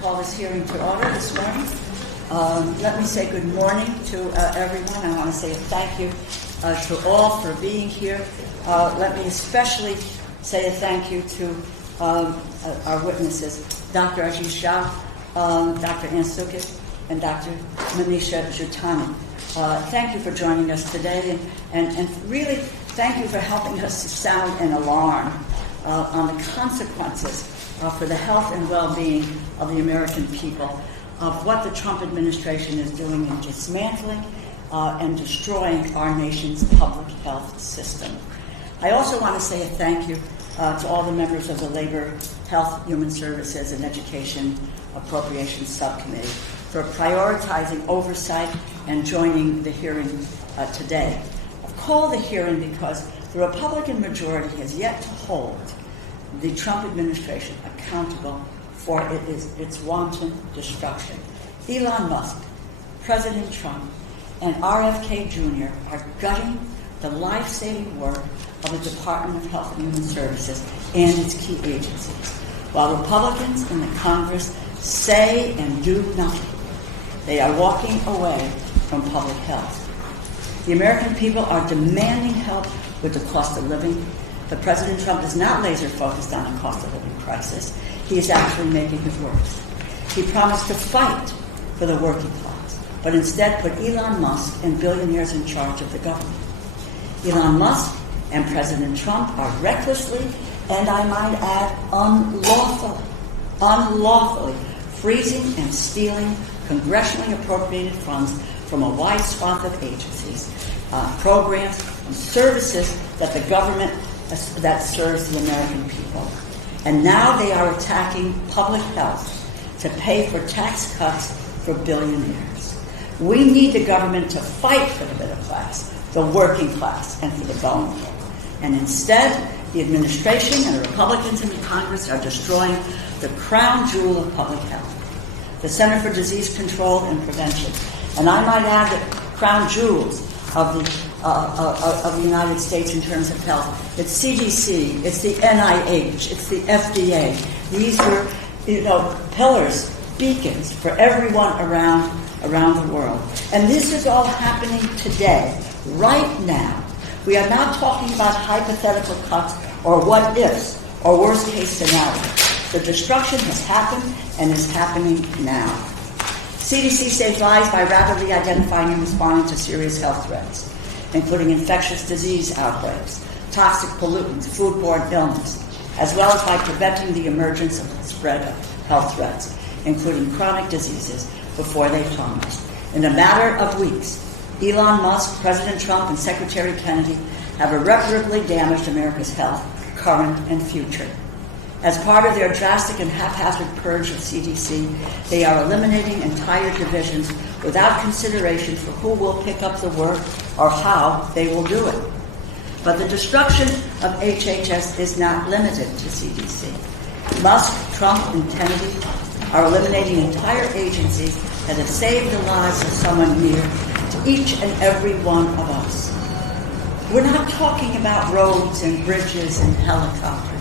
Call this hearing to order this morning. Let me say good morning to everyone. I want to say a thank you to all for being here. Let me especially say a thank you to our witnesses, Dr. Ashish Shah, Dr. Ann Sukit, and Dr. Manisha Jutani. Thank you for joining us today, and really thank you for helping us to sound an alarm on the consequences for the health and well-being of the American people of what the Trump administration is doing in dismantling and destroying our nation's public health system. I also want to say a thank you to all the members of the Labor, Health, Human Services, and Education Appropriations Subcommittee for prioritizing oversight and joining the hearing today. I've called the hearing because the Republican majority has yet to hold the Trump administration accountable for its wanton destruction. Elon Musk, President Trump, and RFK Jr. are gutting the life-saving work of the Department of Health and Human Services and its key agencies, while Republicans in the Congress say and do nothing. They are walking away from public health. The American people are demanding help with the cost of living, but President Trump is not laser-focused on the cost of living crisis. He is actually making it worse. He promised to fight for the working class, but instead put Elon Musk and billionaires in charge of the government. Elon Musk and President Trump are recklessly, and I might add, unlawfully freezing and stealing congressionally appropriated funds from a wide swath of agencies, programs, and services that the government that serves the American people. And now they are attacking public health to pay for tax cuts for billionaires. We need the government to fight for the middle class, the working class, and for the vulnerable. And instead, the administration and the Republicans in the Congress are destroying the crown jewel of public health, the Center for Disease Control and Prevention. And I might add that crown jewels of the United States in terms of health. It's CDC, it's the NIH, it's the FDA. These were, pillars, beacons for everyone around the world. And this is all happening today, right now. We are not talking about hypothetical cuts or what ifs or worst case scenarios. The destruction has happened and is happening now. CDC saves lives by rapidly identifying and responding to serious health threats, including infectious disease outbreaks, toxic pollutants, foodborne illness, as well as by preventing the emergence of the spread of health threats, including chronic diseases, before they come. In a matter of weeks, Elon Musk, President Trump, and Secretary Kennedy have irreparably damaged America's health, current and future. As part of their drastic and haphazard purge of CDC, they are eliminating entire divisions without consideration for who will pick up the work or how they will do it. But the destruction of HHS is not limited to CDC. Musk, Trump, and Kennedy are eliminating entire agencies that have saved the lives of someone near to each and every one of us. We're not talking about roads and bridges and helicopters.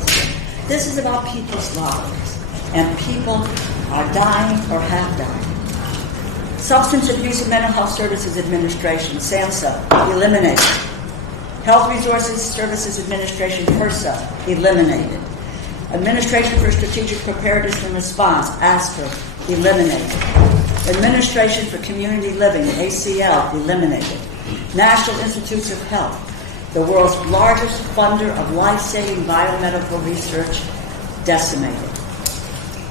This is about people's lives, and people are dying or have died. Substance Abuse and Mental Health Services Administration, SAMHSA, eliminated. Health Resources Services Administration, HRSA, eliminated. Administration for Strategic Preparedness and Response, ASPR, eliminated. Administration for Community Living, ACL, eliminated. National Institutes of Health, the world's largest funder of life-saving biomedical research, decimated.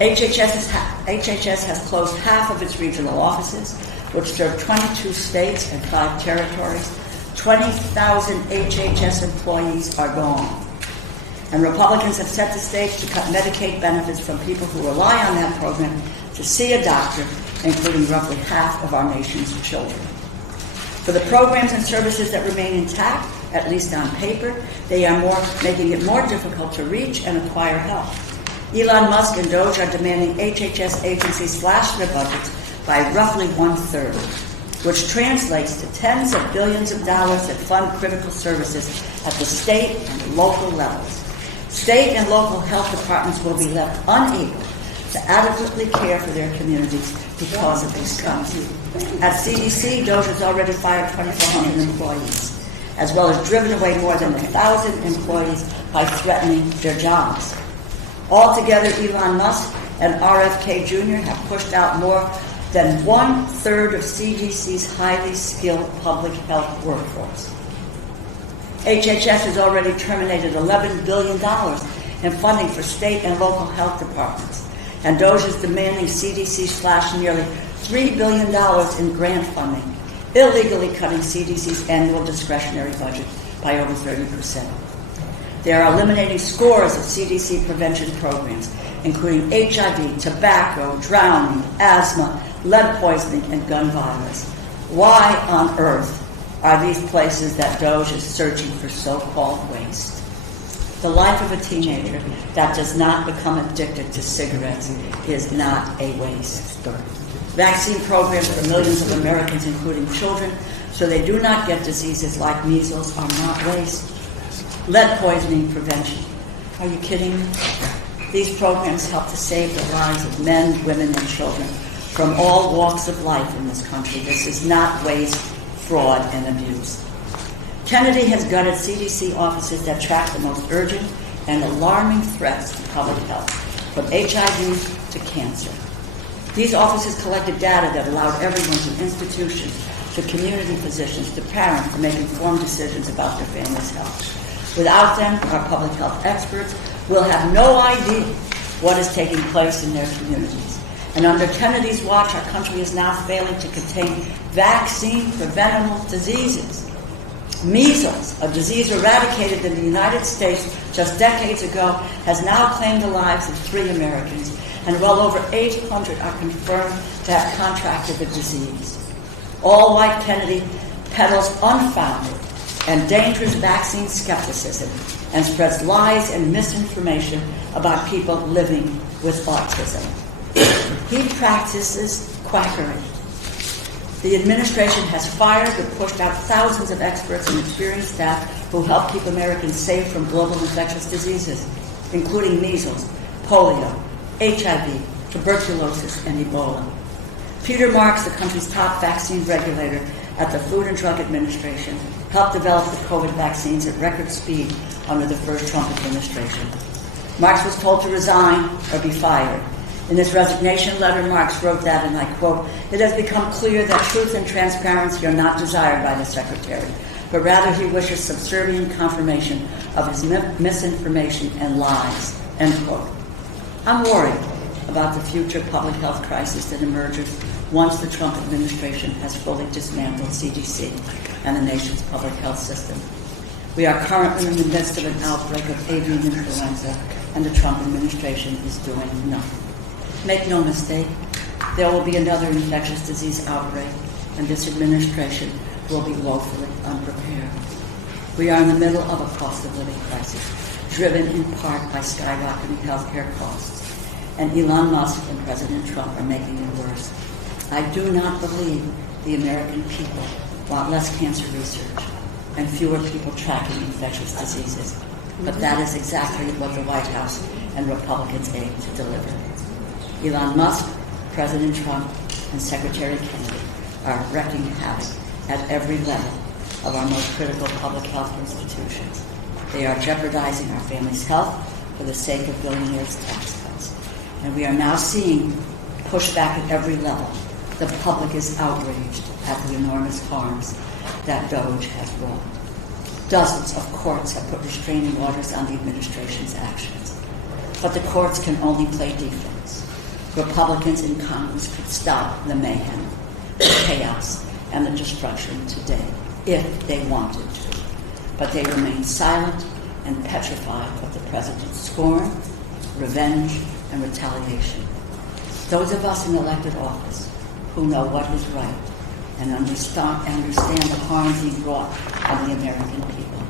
HHS has closed half of its regional offices, which serve 22 states and 5 territories. 20,000 HHS employees are gone. And Republicans have set the stage to cut Medicaid benefits from people who rely on that program to see a doctor, including roughly half of our nation's children. For the programs and services that remain intact, at least on paper, they are making it more difficult to reach and acquire help. Elon Musk and Doge are demanding HHS agencies slash their budgets by roughly 1/3. which translates to tens of billions of dollars that fund critical services at the state and local levels. State and local health departments will be left unable to adequately care for their communities because of these cuts. At CDC, DOGE has already fired 2,400 employees, as well as driven away more than 1,000 employees by threatening their jobs. Altogether, Elon Musk and RFK Jr. have pushed out more than 1/3 of CDC's highly skilled public health workforce. HHS has already terminated $11 billion in funding for state and local health departments, and DOGE is demanding CDC slash nearly $3 billion in grant funding, illegally cutting CDC's annual discretionary budget by over 30%. They are eliminating scores of CDC prevention programs, including HIV, tobacco, drowning, asthma, lead poisoning, and gun violence. Why on earth are these places that DOGE is searching for so-called waste? The life of a teenager that does not become addicted to cigarettes is not a waste. Vaccine programs for millions of Americans, including children, so they do not get diseases like measles, are not waste. Lead poisoning prevention. Are you kidding me? These programs help to save the lives of men, women, and children from all walks of life in this country. This is not waste, fraud, and abuse. Kennedy has gutted CDC offices that track the most urgent and alarming threats to public health, from HIV to cancer. These offices collected data that allowed everyone from institutions to community physicians to parents to make informed decisions about their family's health. Without them, our public health experts will have no idea what is taking place in their communities. And under Kennedy's watch, our country is now failing to contain vaccine-preventable diseases. Measles, a disease eradicated in the United States just decades ago, has now claimed the lives of 3 Americans, and well over 800 are confirmed to have contracted the disease. All while Kennedy peddles unfounded and dangerous vaccine skepticism and spreads lies and misinformation about people living with autism. He practices quackery. The administration has fired or pushed out thousands of experts and experienced staff who help keep Americans safe from global infectious diseases, including measles, polio, HIV, tuberculosis, and Ebola. Peter Marks, the country's top vaccine regulator at the Food and Drug Administration, helped develop the COVID vaccines at record speed under the first Trump administration. Marks was told to resign or be fired. In his resignation letter, Marks wrote that, and I quote, "It has become clear that truth and transparency are not desired by the Secretary, but rather he wishes subservient confirmation of his misinformation and lies," end quote. I'm worried about the future public health crisis that emerges once the Trump administration has fully dismantled CDC and the nation's public health system. We are currently in the midst of an outbreak of avian influenza, and the Trump administration is doing nothing. Make no mistake, there will be another infectious disease outbreak, and this administration will be woefully unprepared. We are in the middle of a cost of living crisis, driven in part by skyrocketing healthcare costs, and Elon Musk and President Trump are making it worse. I do not believe the American people want less cancer research and fewer people tracking infectious diseases, but that is exactly what the White House and Republicans aim to deliver. Elon Musk, President Trump, and Secretary Kennedy are wreaking havoc at every level of our most critical public health institutions. They are jeopardizing our families' health for the sake of billionaires' tax cuts. And we are now seeing pushback at every level. The public is outraged at the enormous harms that DOGE has wrought. Dozens of courts have put restraining orders on the administration's actions. But the courts can only play defense. Republicans in Congress could stop the mayhem, the chaos, and the destruction today, if they wanted to. But they remain silent and petrified of the president's scorn, revenge, and retaliation. Those of us in elected office who know what is right and understand the harms he brought on the American people,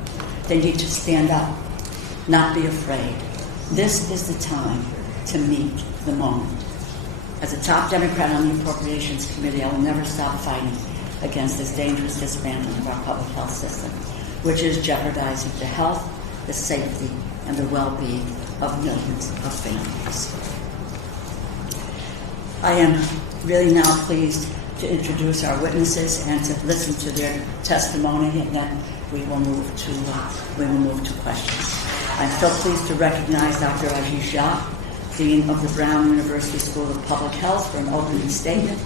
they need to stand up, not be afraid. This is the time to meet the moment. As a top Democrat on the Appropriations Committee, I will never stop fighting against this dangerous dismantling of our public health system, which is jeopardizing the health, the safety, and the well-being of millions of families. I am really now pleased to introduce our witnesses and to listen to their testimony, and then we will move to questions. I'm so pleased to recognize Dr. Ajit Jha, Dean of the Brown University School of Public Health, for an opening statement.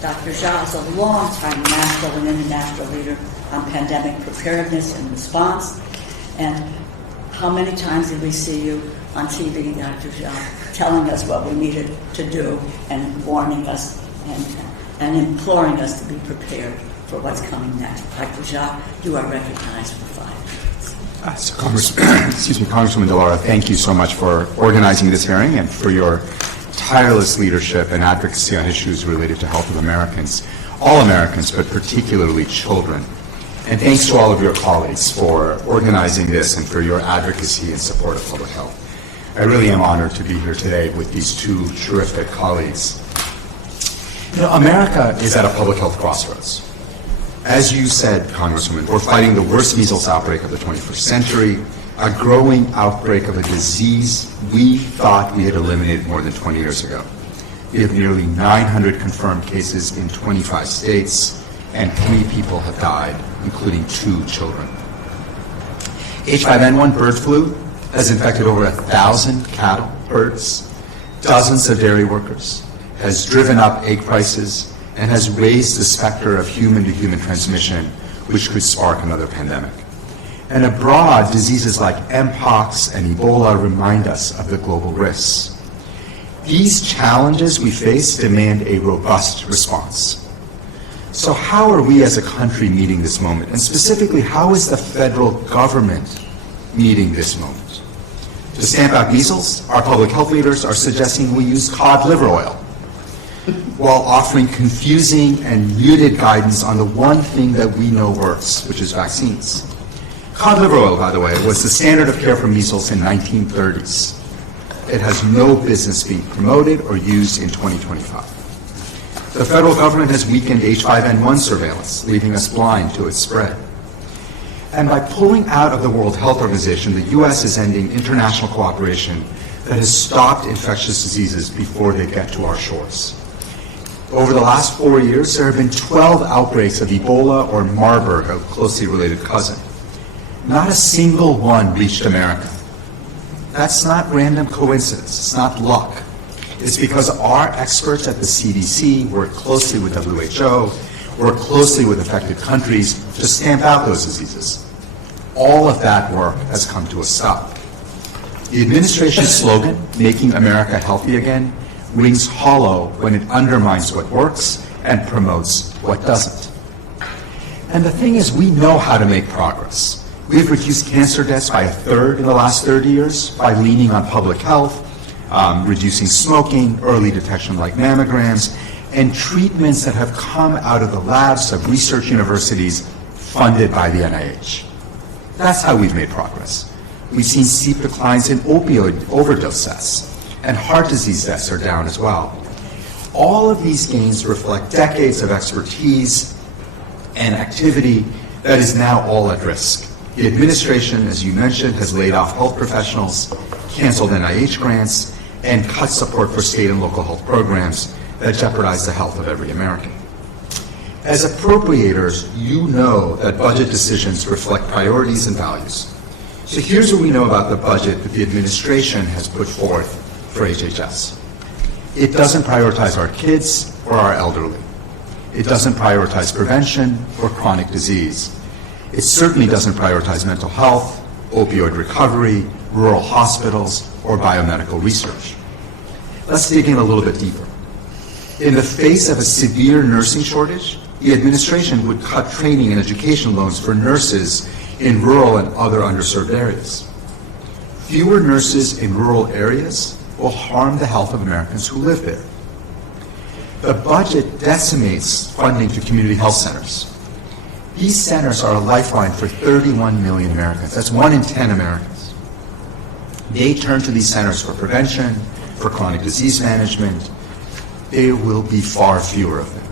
Dr. Jha is a long-time national and international leader on pandemic preparedness and response. And how many times did we see you on TV, Dr. Jha, telling us what we needed to do and warning us and imploring us to be prepared for what's coming next. Dr. Jha, you are recognized for 5 minutes. Congresswoman DeLauro, thank you so much for organizing this hearing and for your tireless leadership and advocacy on issues related to health of Americans, all Americans, but particularly children. And thanks to all of your colleagues for organizing this and for your advocacy and support of public health. I really am honored to be here today with these two terrific colleagues. You know, America is at a public health crossroads. As you said, Congresswoman, we're fighting the worst measles outbreak of the 21st century, a growing outbreak of a disease we thought we had eliminated more than 20 years ago. We have nearly 900 confirmed cases in 25 states, and 3 people have died, including 2 children. H5N1 bird flu has infected over 1,000 cattle, birds, dozens of dairy workers, has driven up egg prices, and has raised the specter of human-to-human transmission, which could spark another pandemic. And abroad, diseases like Mpox and Ebola remind us of the global risks. These challenges we face demand a robust response. So how are we as a country meeting this moment? And specifically, how is the federal government meeting this moment? To stamp out measles, our public health leaders are suggesting we use cod liver oil, while offering confusing and muted guidance on the one thing that we know works, which is vaccines. Cod liver oil, by the way, was the standard of care for measles in 1930s. It has no business being promoted or used in 2025. The federal government has weakened H5N1 surveillance, leaving us blind to its spread. And by pulling out of the World Health Organization, the U.S. is ending international cooperation that has stopped infectious diseases before they get to our shores. Over the last 4 years, there have been 12 outbreaks of Ebola or Marburg, a closely related cousin. Not a single one reached America. That's not random coincidence. It's not luck. It's because our experts at the CDC work closely with WHO, work closely with affected countries to stamp out those diseases. All of that work has come to a stop. The administration's slogan, "Making America Healthy Again," rings hollow when it undermines what works and promotes what doesn't. And the thing is, we know how to make progress. We've reduced cancer deaths by 1/3 in the last 30 years by leaning on public health, reducing smoking, early detection like mammograms, and treatments that have come out of the labs of research universities funded by the NIH. That's how we've made progress. We've seen steep declines in opioid overdose deaths, and heart disease deaths are down as well. All of these gains reflect decades of expertise and activity that is now all at risk. The administration, as you mentioned, has laid off health professionals, canceled NIH grants, and cut support for state and local health programs that jeopardize the health of every American. As appropriators, you know that budget decisions reflect priorities and values. So here's what we know about the budget that the administration has put forth for HHS. It doesn't prioritize our kids or our elderly. It doesn't prioritize prevention or chronic disease. It certainly doesn't prioritize mental health, opioid recovery, rural hospitals, or biomedical research. Let's dig in a little bit deeper. In the face of a severe nursing shortage, the administration would cut training and education loans for nurses in rural and other underserved areas. Fewer nurses in rural areas will harm the health of Americans who live there. The budget decimates funding to community health centers. These centers are a lifeline for 31 million Americans. That's 1 in 10 Americans. They turn to these centers for prevention, for chronic disease management. There will be far fewer of them.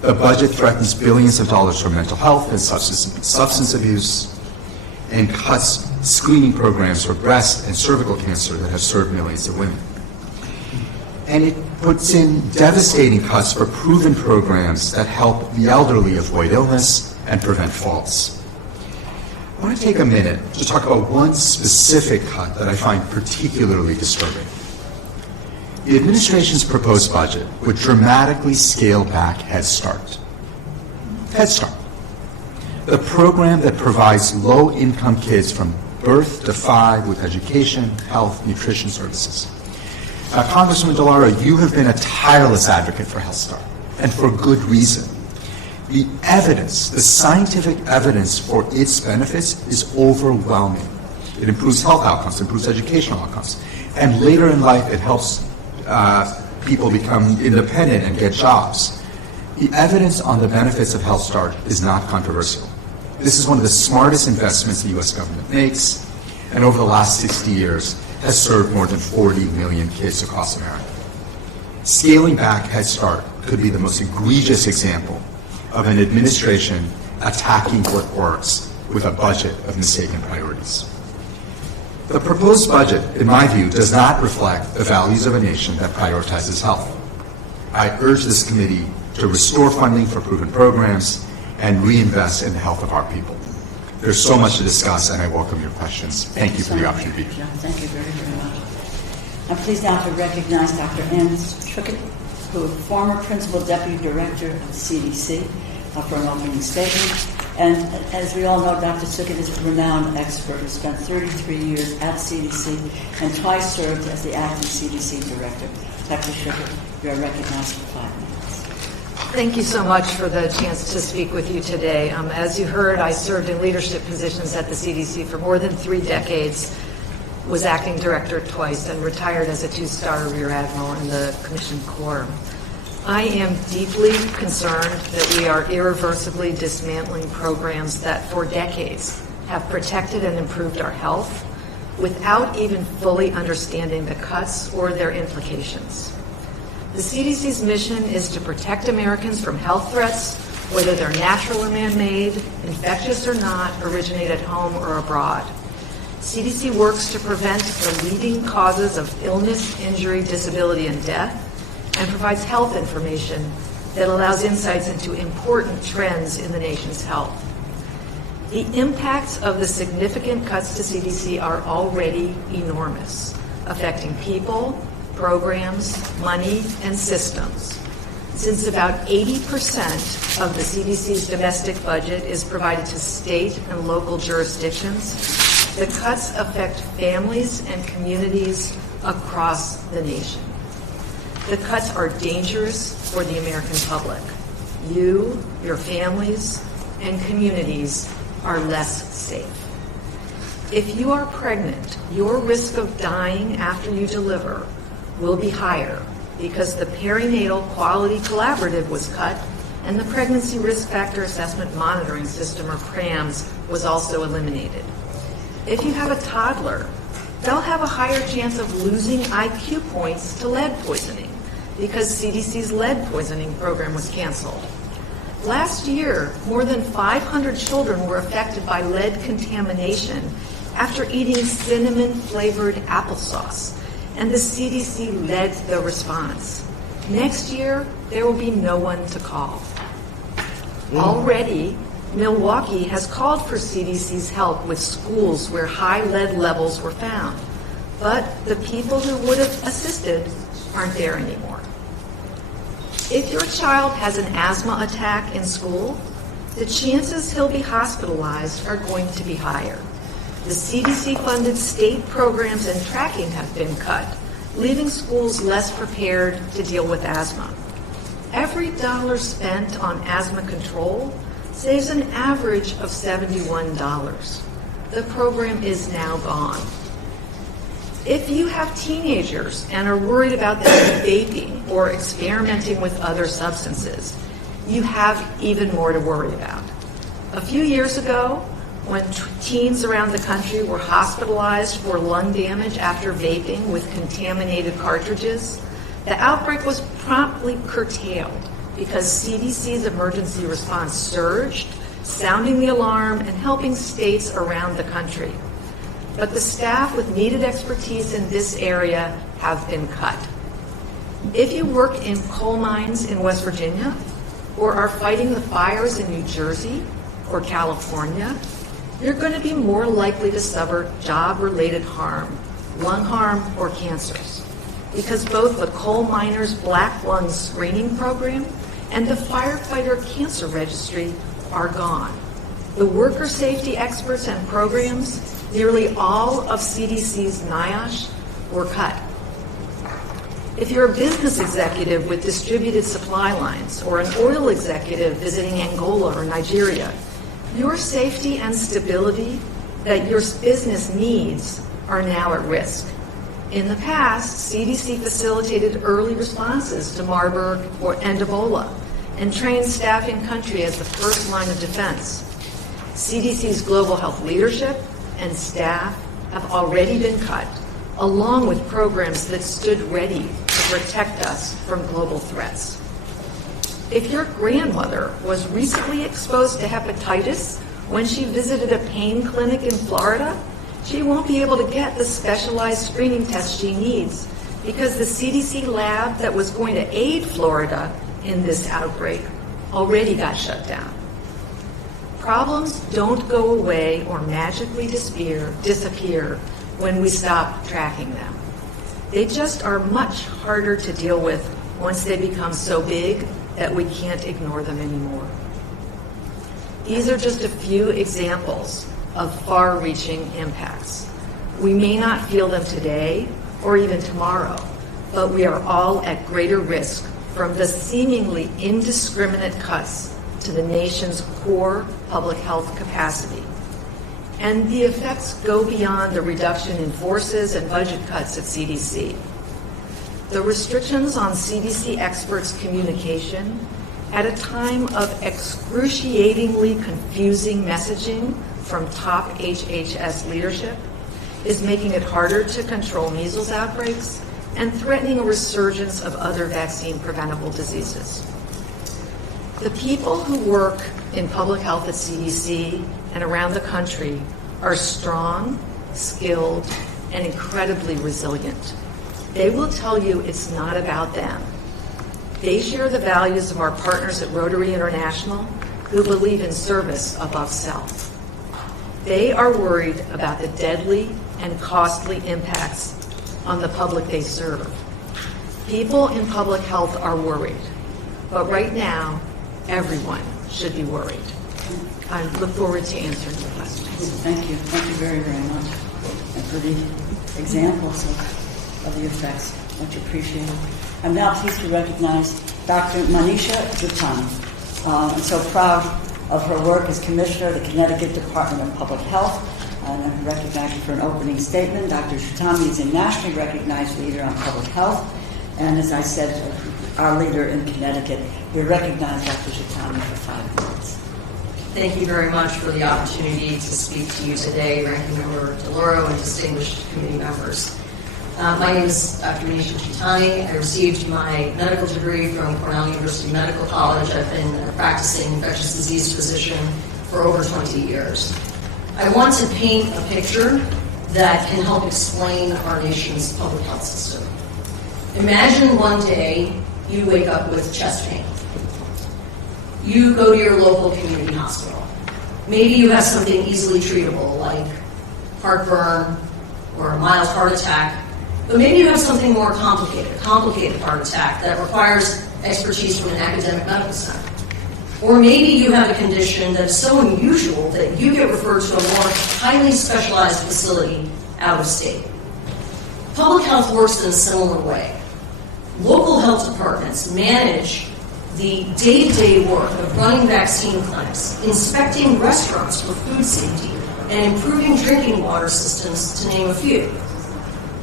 The budget threatens billions of dollars for mental health and substance abuse, and cuts screening programs for breast and cervical cancer that have served millions of women. And it puts in devastating cuts for proven programs that help the elderly avoid illness and prevent falls. I want to take a minute to talk about one specific cut that I find particularly disturbing. The administration's proposed budget would dramatically scale back Head Start. Head Start, the program that provides low-income kids from birth to 5 with education, health, nutrition services. Congresswoman DeLauro, you have been a tireless advocate for Head Start, and for good reason. The evidence, the scientific evidence for its benefits is overwhelming. It improves health outcomes, improves educational outcomes, and later in life it helps people become independent and get jobs. The evidence on the benefits of Head Start is not controversial. This is one of the smartest investments the U.S. government makes, and over the last 60 years has served more than 40 million kids across America. Scaling back Head Start could be the most egregious example of an administration attacking what works with a budget of mistaken priorities. The proposed budget, in my view, does not reflect the values of a nation that prioritizes health. I urge this committee to restore funding for proven programs and reinvest in the health of our people. There's so much to discuss, and I welcome your questions. Thank you for the opportunity. Thank you very, very much. I'm pleased now to recognize Dr. Annes Trickett, who is former Principal Deputy Director of the CDC, for an opening statement. And as we all know, Dr. Trickett is a renowned expert who spent 33 years at CDC and twice served as the acting CDC Director. Dr. Trickett, you are recognized for 5 minutes. Thank you so much for the chance to speak with you today. As you heard, I served in leadership positions at the CDC for more than 3 decades, was acting director twice, and retired as a 2-star Rear Admiral in the Commissioned Corps. I am deeply concerned that we are irreversibly dismantling programs that for decades have protected and improved our health without even fully understanding the cuts or their implications. The CDC's mission is to protect Americans from health threats, whether they're natural or man-made, infectious or not, originate at home or abroad. CDC works to prevent the leading causes of illness, injury, disability, and death, and provides health information that allows insights into important trends in the nation's health. The impacts of the significant cuts to CDC are already enormous, affecting people, programs, money, and systems. Since about 80% of the CDC's domestic budget is provided to state and local jurisdictions, the cuts affect families and communities across the nation. The cuts are dangerous for the American public. You, your families, and communities are less safe. If you are pregnant, your risk of dying after you deliver will be higher because the Perinatal Quality Collaborative was cut and the Pregnancy Risk Factor Assessment Monitoring System, or PRAMS, was also eliminated. If you have a toddler, they'll have a higher chance of losing IQ points to lead poisoning because CDC's lead poisoning program was canceled. Last year, more than 500 children were affected by lead contamination after eating cinnamon-flavored applesauce, and the CDC led the response. Next year, there will be no one to call. Already, Milwaukee has called for CDC's help with schools where high lead levels were found, but the people who would have assisted aren't there anymore. If your child has an asthma attack in school, the chances he'll be hospitalized are going to be higher. The CDC-funded state programs and tracking have been cut, leaving schools less prepared to deal with asthma. Every dollar spent on asthma control saves an average of $71. The program is now gone. If you have teenagers and are worried about them vaping or experimenting with other substances, you have even more to worry about. A few years ago, when teens around the country were hospitalized for lung damage after vaping with contaminated cartridges, the outbreak was promptly curtailed because CDC's emergency response surged, sounding the alarm and helping states around the country. But the staff with needed expertise in this area have been cut. If you work in coal mines in West Virginia, or are fighting the fires in New Jersey or California, you're going to be more likely to suffer job-related harm, lung harm, or cancers, because both the coal miners' black lung screening program and the firefighter cancer registry are gone. The worker safety experts and programs, nearly all of CDC's NIOSH, were cut. If you're a business executive with distributed supply lines or an oil executive visiting Angola or Nigeria, your safety and stability that your business needs are now at risk. In the past, CDC facilitated early responses to Marburg and Ebola and trained staff in country as the first line of defense. CDC's global health leadership and staff have already been cut, along with programs that stood ready to protect us from global threats. If your grandmother was recently exposed to hepatitis when she visited a pain clinic in Florida, she won't be able to get the specialized screening test she needs because the CDC lab that was going to aid Florida in this outbreak already got shut down. Problems don't go away or magically disappear when we stop tracking them. They just are much harder to deal with once they become so big that we can't ignore them anymore. These are just a few examples of far-reaching impacts. We may not feel them today or even tomorrow, but we are all at greater risk from the seemingly indiscriminate cuts to the nation's core public health capacity. And the effects go beyond the reduction in forces and budget cuts at CDC. The restrictions on CDC experts' communication at a time of excruciatingly confusing messaging from top HHS leadership is making it harder to control measles outbreaks and threatening a resurgence of other vaccine-preventable diseases. The people who work in public health at CDC and around the country are strong, skilled, and incredibly resilient. They will tell you it's not about them. They share the values of our partners at Rotary International, who believe in service above self. They are worried about the deadly and costly impacts on the public they serve. People in public health are worried, but right now, everyone should be worried. I look forward to answering your questions. Thank you. Thank you very, very much. And for the examples of the effects. Much appreciated. I'm now pleased to recognize Dr. Manisha Jutani. I'm so proud of her work as Commissioner of the Connecticut Department of Public Health. And I recognize her for an opening statement. Dr. Jutani is a nationally recognized leader on public health. And as I said, our leader in Connecticut, we recognize Dr. Jutani for 5 minutes. Thank you very much for the opportunity to speak to you today, Ranking Member DeLauro and distinguished committee members. My name is Dr. Manisha Jutani. I received my medical degree from Cornell University Medical College. I've been a practicing infectious disease physician for over 20 years. I want to paint a picture that can help explain our nation's public health system. Imagine one day you wake up with chest pain. You go to your local community hospital. Maybe you have something easily treatable like heartburn or a mild heart attack, but maybe you have something more complicated, a complicated heart attack that requires expertise from an academic medical center. Or maybe you have a condition that is so unusual that you get referred to a more highly specialized facility out of state. Public health works in a similar way. Local health departments manage the day-to-day work of running vaccine clinics, inspecting restaurants for food safety, and improving drinking water systems, to name a few.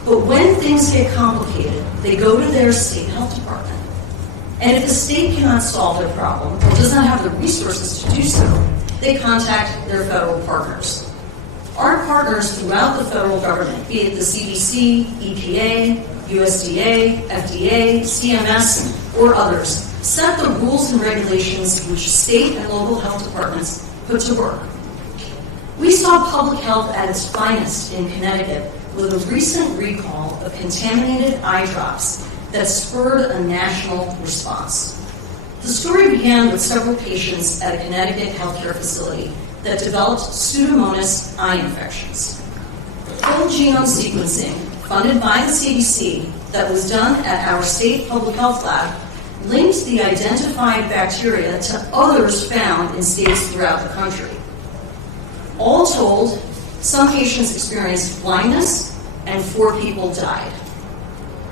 But when things get complicated, they go to their state health department. And if the state cannot solve their problem or does not have the resources to do so, they contact their federal partners. Our partners throughout the federal government, be it the CDC, EPA, USDA, FDA, CMS, or others, set the rules and regulations which state and local health departments put to work. We saw public health at its finest in Connecticut with a recent recall of contaminated eye drops that spurred a national response. The story began with several patients at a Connecticut healthcare facility that developed Pseudomonas eye infections. Whole genome sequencing, funded by the CDC, that was done at our state public health lab, linked the identified bacteria to others found in states throughout the country. All told, some patients experienced blindness and 4 people died.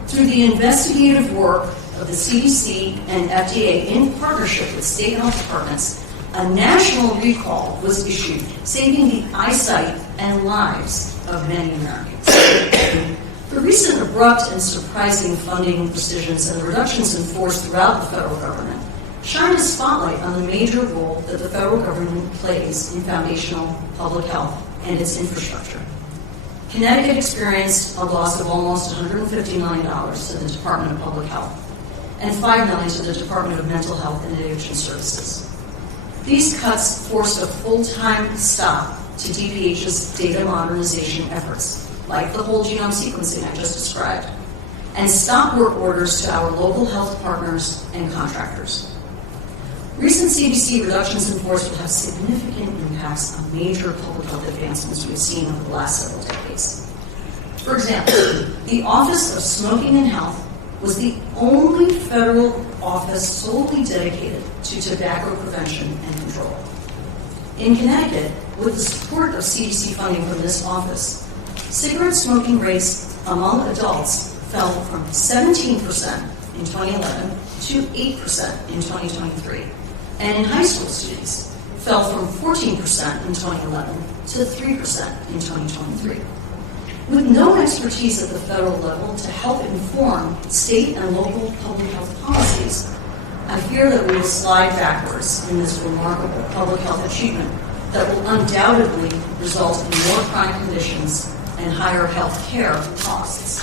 Through the investigative work of the CDC and FDA in partnership with state health departments, a national recall was issued, saving the eyesight and lives of many Americans. The recent abrupt and surprising funding decisions and the reductions in force throughout the federal government shine a spotlight on the major role that the federal government plays in foundational public health and its infrastructure. Connecticut experienced a loss of almost $150 million to the Department of Public Health and $5 million to the Department of Mental Health and Addiction Services. These cuts forced a full-time stop to DPH's data modernization efforts, like the whole genome sequencing I just described, and stop work orders to our local health partners and contractors. Recent CDC reductions in force will have significant impacts on major public health advancements we've seen over the last several decades. For example, the Office of Smoking and Health was the only federal office solely dedicated to tobacco prevention and control. In Connecticut, with the support of CDC funding from this office, cigarette smoking rates among adults fell from 17% in 2011 to 8% in 2023, and in high school students fell from 14% in 2011 to 3% in 2023. With no expertise at the federal level to help inform state and local public health policies, I fear that we will slide backwards in this remarkable public health achievement that will undoubtedly result in more chronic conditions and higher health care costs.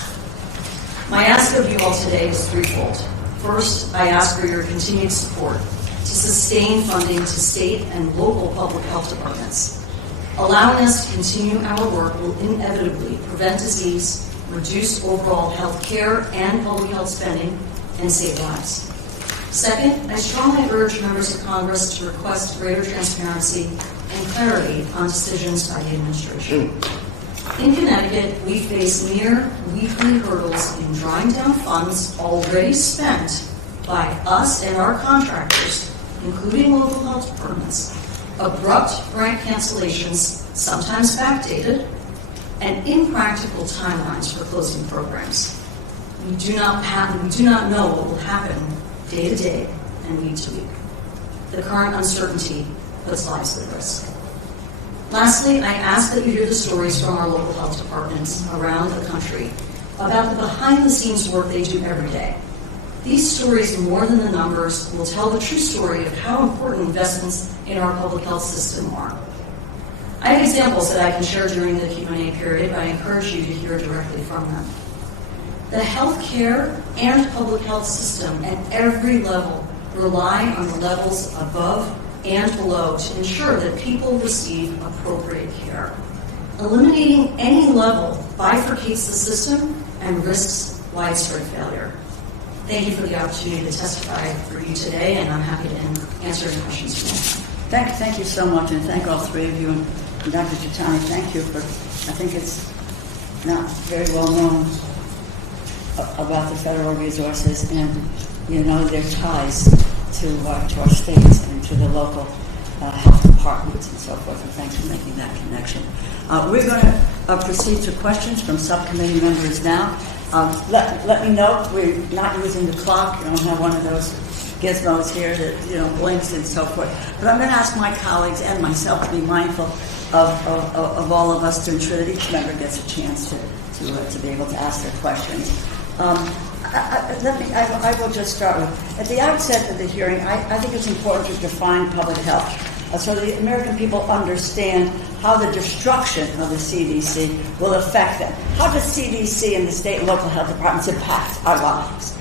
My ask of you all today is threefold. First, I ask for your continued support to sustain funding to state and local public health departments. Allowing us to continue our work will inevitably prevent disease, reduce overall health care and public health spending, and save lives. Second, I strongly urge members of Congress to request greater transparency and clarity on decisions by the administration. In Connecticut, we face near weekly hurdles in drawing down funds already spent by us and our contractors, including local health departments, abrupt grant cancellations, sometimes backdated, and impractical timelines for closing programs. We do not know what will happen day to day and week to week. The current uncertainty puts lives at risk. Lastly, I ask that you hear the stories from our local health departments around the country about the behind-the-scenes work they do every day. These stories, more than the numbers, will tell the true story of how important investments in our public health system are. I have examples that I can share during the Q&A period, but I encourage you to hear directly from them. The healthcare and public health system at every level rely on the levels above and below to ensure that people receive appropriate care. Eliminating any level bifurcates the system and risks widespread failure. Thank you for the opportunity to testify for you today, and I'm happy to answer any questions you may have. Thank you so much, and thank all three of you. And Dr. Chitani, thank you for, I think it's not very well known about the federal resources and, their ties to our states and to the local health departments and so forth. And thanks for making that connection. We're going to proceed to questions from subcommittee members now. Let me note we're not using the clock. We don't have one of those gizmos here that blinks and so forth. But I'm going to ask my colleagues and myself to be mindful of all of us to ensure that each member gets a chance to be able to ask their questions. I will just start with, at the outset of the hearing, I think it's important to define public health so the American people understand how the destruction of the CDC will affect them. How does CDC and the state and local health departments impact our lives?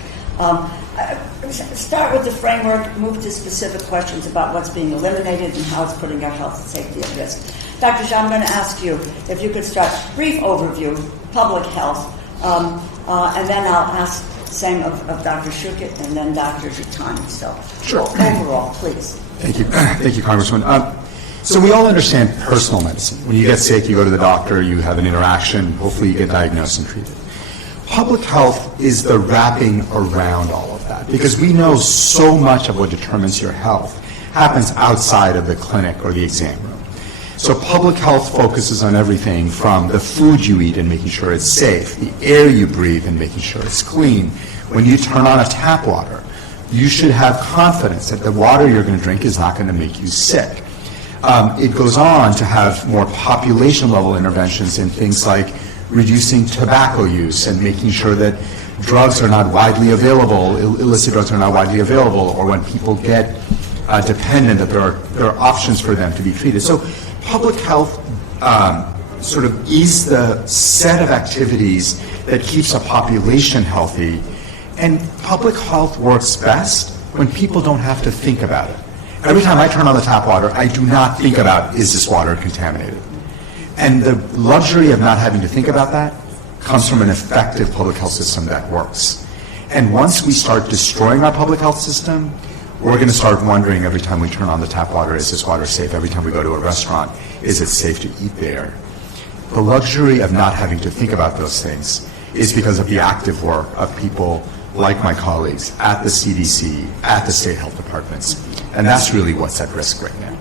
start with the framework, move to specific questions about what's being eliminated and how it's putting our health and safety at risk. Dr. Jean, I'm going to ask you if you could start brief overview, public health, and then I'll ask same of Dr. Shukit and then Dr. Gitani. So, Sure. Overall, please. Thank you. Thank you, Congressman. So we all understand personal medicine. When you get sick, you go to the doctor, you have an interaction, hopefully you get diagnosed and treated. Public health is the wrapping around all of that, because we know so much of what determines your health happens outside of the clinic or the exam room. So public health focuses on everything from the food you eat and making sure it's safe, the air you breathe and making sure it's clean. When you turn on a tap water, you should have confidence that the water you're going to drink is not going to make you sick. It goes on to have more population-level interventions in things like reducing tobacco use and making sure that drugs are not widely available, illicit drugs are not widely available, or when people get dependent, that there are options for them to be treated. So public health sort of is the set of activities that keeps a population healthy, and public health works best when people don't have to think about it. Every time I turn on the tap water, I do not think about, is this water contaminated? And the luxury of not having to think about that comes from an effective public health system that works. And once we start destroying our public health system, we're going to start wondering every time we turn on the tap water, is this water safe? Every time we go to a restaurant, is it safe to eat there? The luxury of not having to think about those things is because of the active work of people like my colleagues at the CDC, at the state health departments. And that's really what's at risk right now.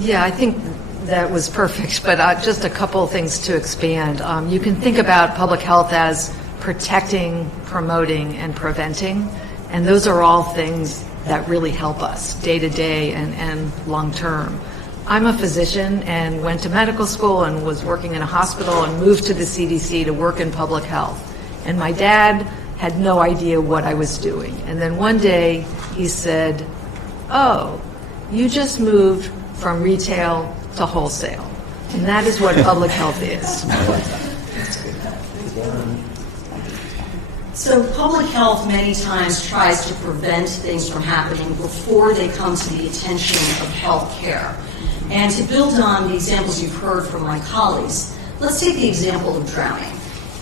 Yeah, I think that was perfect, but just a couple of things to expand. You can think about public health as protecting, promoting, and preventing, and those are all things that really help us day to day and long term. I'm a physician and went to medical school and was working in a hospital and moved to the CDC to work in public health. And my dad had no idea what I was doing. And then one day he said, "Oh, you just moved from retail to wholesale." And that is what public health is. So public health many times tries to prevent things from happening before they come to the attention of health care. And to build on the examples you've heard from my colleagues, let's take the example of drowning.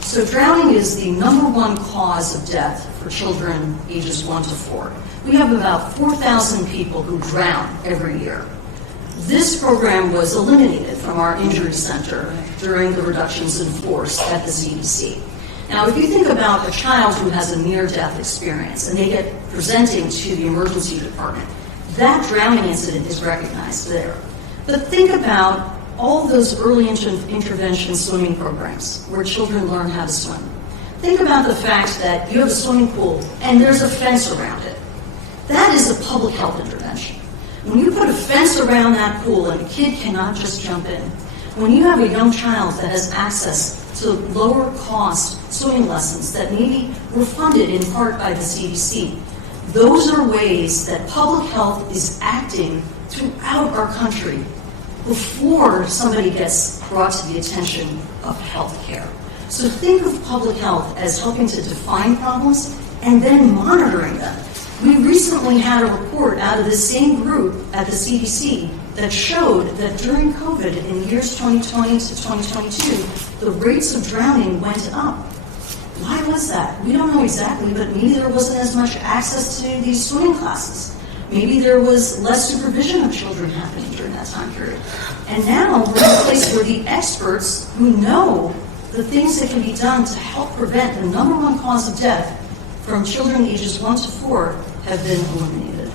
So drowning is the #1 cause of death for children ages 1 to 4. We have about 4,000 people who drown every year. This program was eliminated from our injury center during the reductions in force at the CDC. Now, if you think about a child who has a near-death experience and they get presenting to the emergency department, that drowning incident is recognized there. But think about all those early intervention swimming programs where children learn how to swim. Think about the fact that you have a swimming pool and there's a fence around it. That is a public health intervention. When you put a fence around that pool and a kid cannot just jump in, when you have a young child that has access to lower cost swimming lessons that maybe were funded in part by the CDC, those are ways that public health is acting throughout our country before somebody gets brought to the attention of health care. So think of public health as helping to define problems and then monitoring them. We recently had a report out of the same group at the CDC that showed that during COVID in years 2020 to 2022, the rates of drowning went up. Why was that? We don't know exactly, but maybe there wasn't as much access to these swimming classes. Maybe there was less supervision of children happening during that time period. And now we're in a place where the experts who know the things that can be done to help prevent the #1 cause of death from children ages 1 to 4 have been eliminated.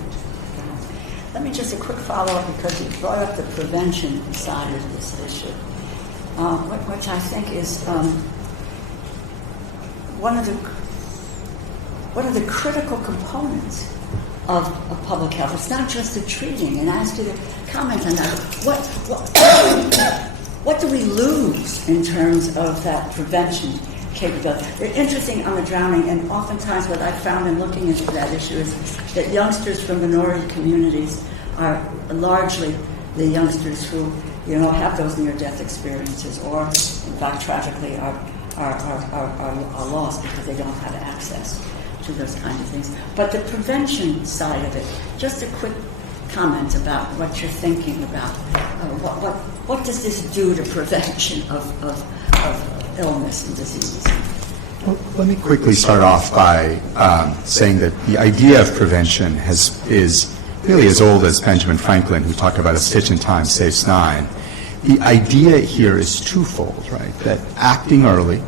Let me just a quick follow-up because you brought up the prevention side of this issue, which I think is one of the critical components of public health. It's not just the treating, and I ask you to comment on that. What do we lose in terms of that prevention capability? It's interesting on the drowning, and oftentimes what I've found in looking into that issue is that youngsters from minority communities are largely the youngsters who, have those near-death experiences, or in fact, tragically, are lost because they don't have access to do those kinds of things. But the prevention side of it, just a quick comment about what you're thinking about. What does this do to prevention of illness and disease? Well, let me quickly start off by saying that the idea of prevention is really as old as Benjamin Franklin, who talked about a stitch in time saves 9. The idea here is twofold, right? That acting early,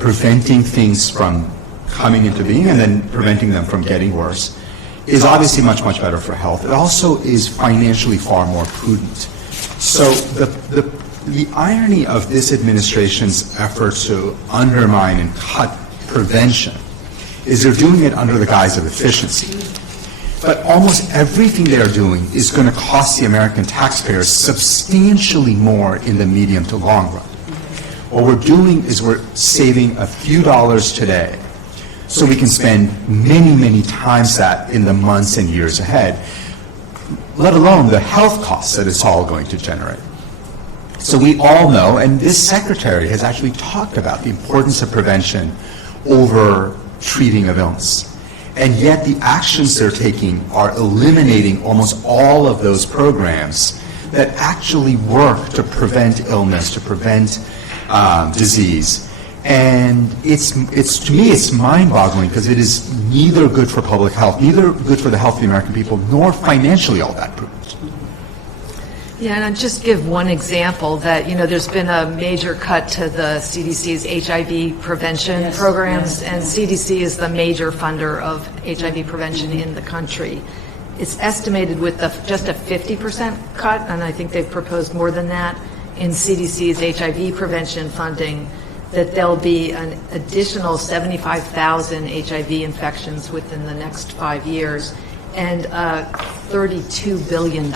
preventing things from coming into being and then preventing them from getting worse is obviously much, much better for health. It also is financially far more prudent. So the irony of this administration's effort to undermine and cut prevention is they're doing it under the guise of efficiency. But almost everything they're doing is going to cost the American taxpayers substantially more in the medium to long run. What we're doing is we're saving a few dollars today so we can spend many, many times that in the months and years ahead, let alone the health costs that it's all going to generate. So we all know, and this secretary has actually talked about the importance of prevention over treating of illness. And yet the actions they're taking are eliminating almost all of those programs that actually work to prevent illness, to prevent disease. And it's to me, it's mind-boggling because it is neither good for public health, neither good for the health of the American people, nor financially all that prudent. Yeah, and I'll just give one example that, there's been a major cut to the CDC's HIV prevention programs, and CDC is the major funder of HIV prevention in the country. It's estimated with just a 50% cut, and I think they've proposed more than that, in CDC's HIV prevention funding, that there'll be an additional 75,000 HIV infections within the next 5 years, and $32 billion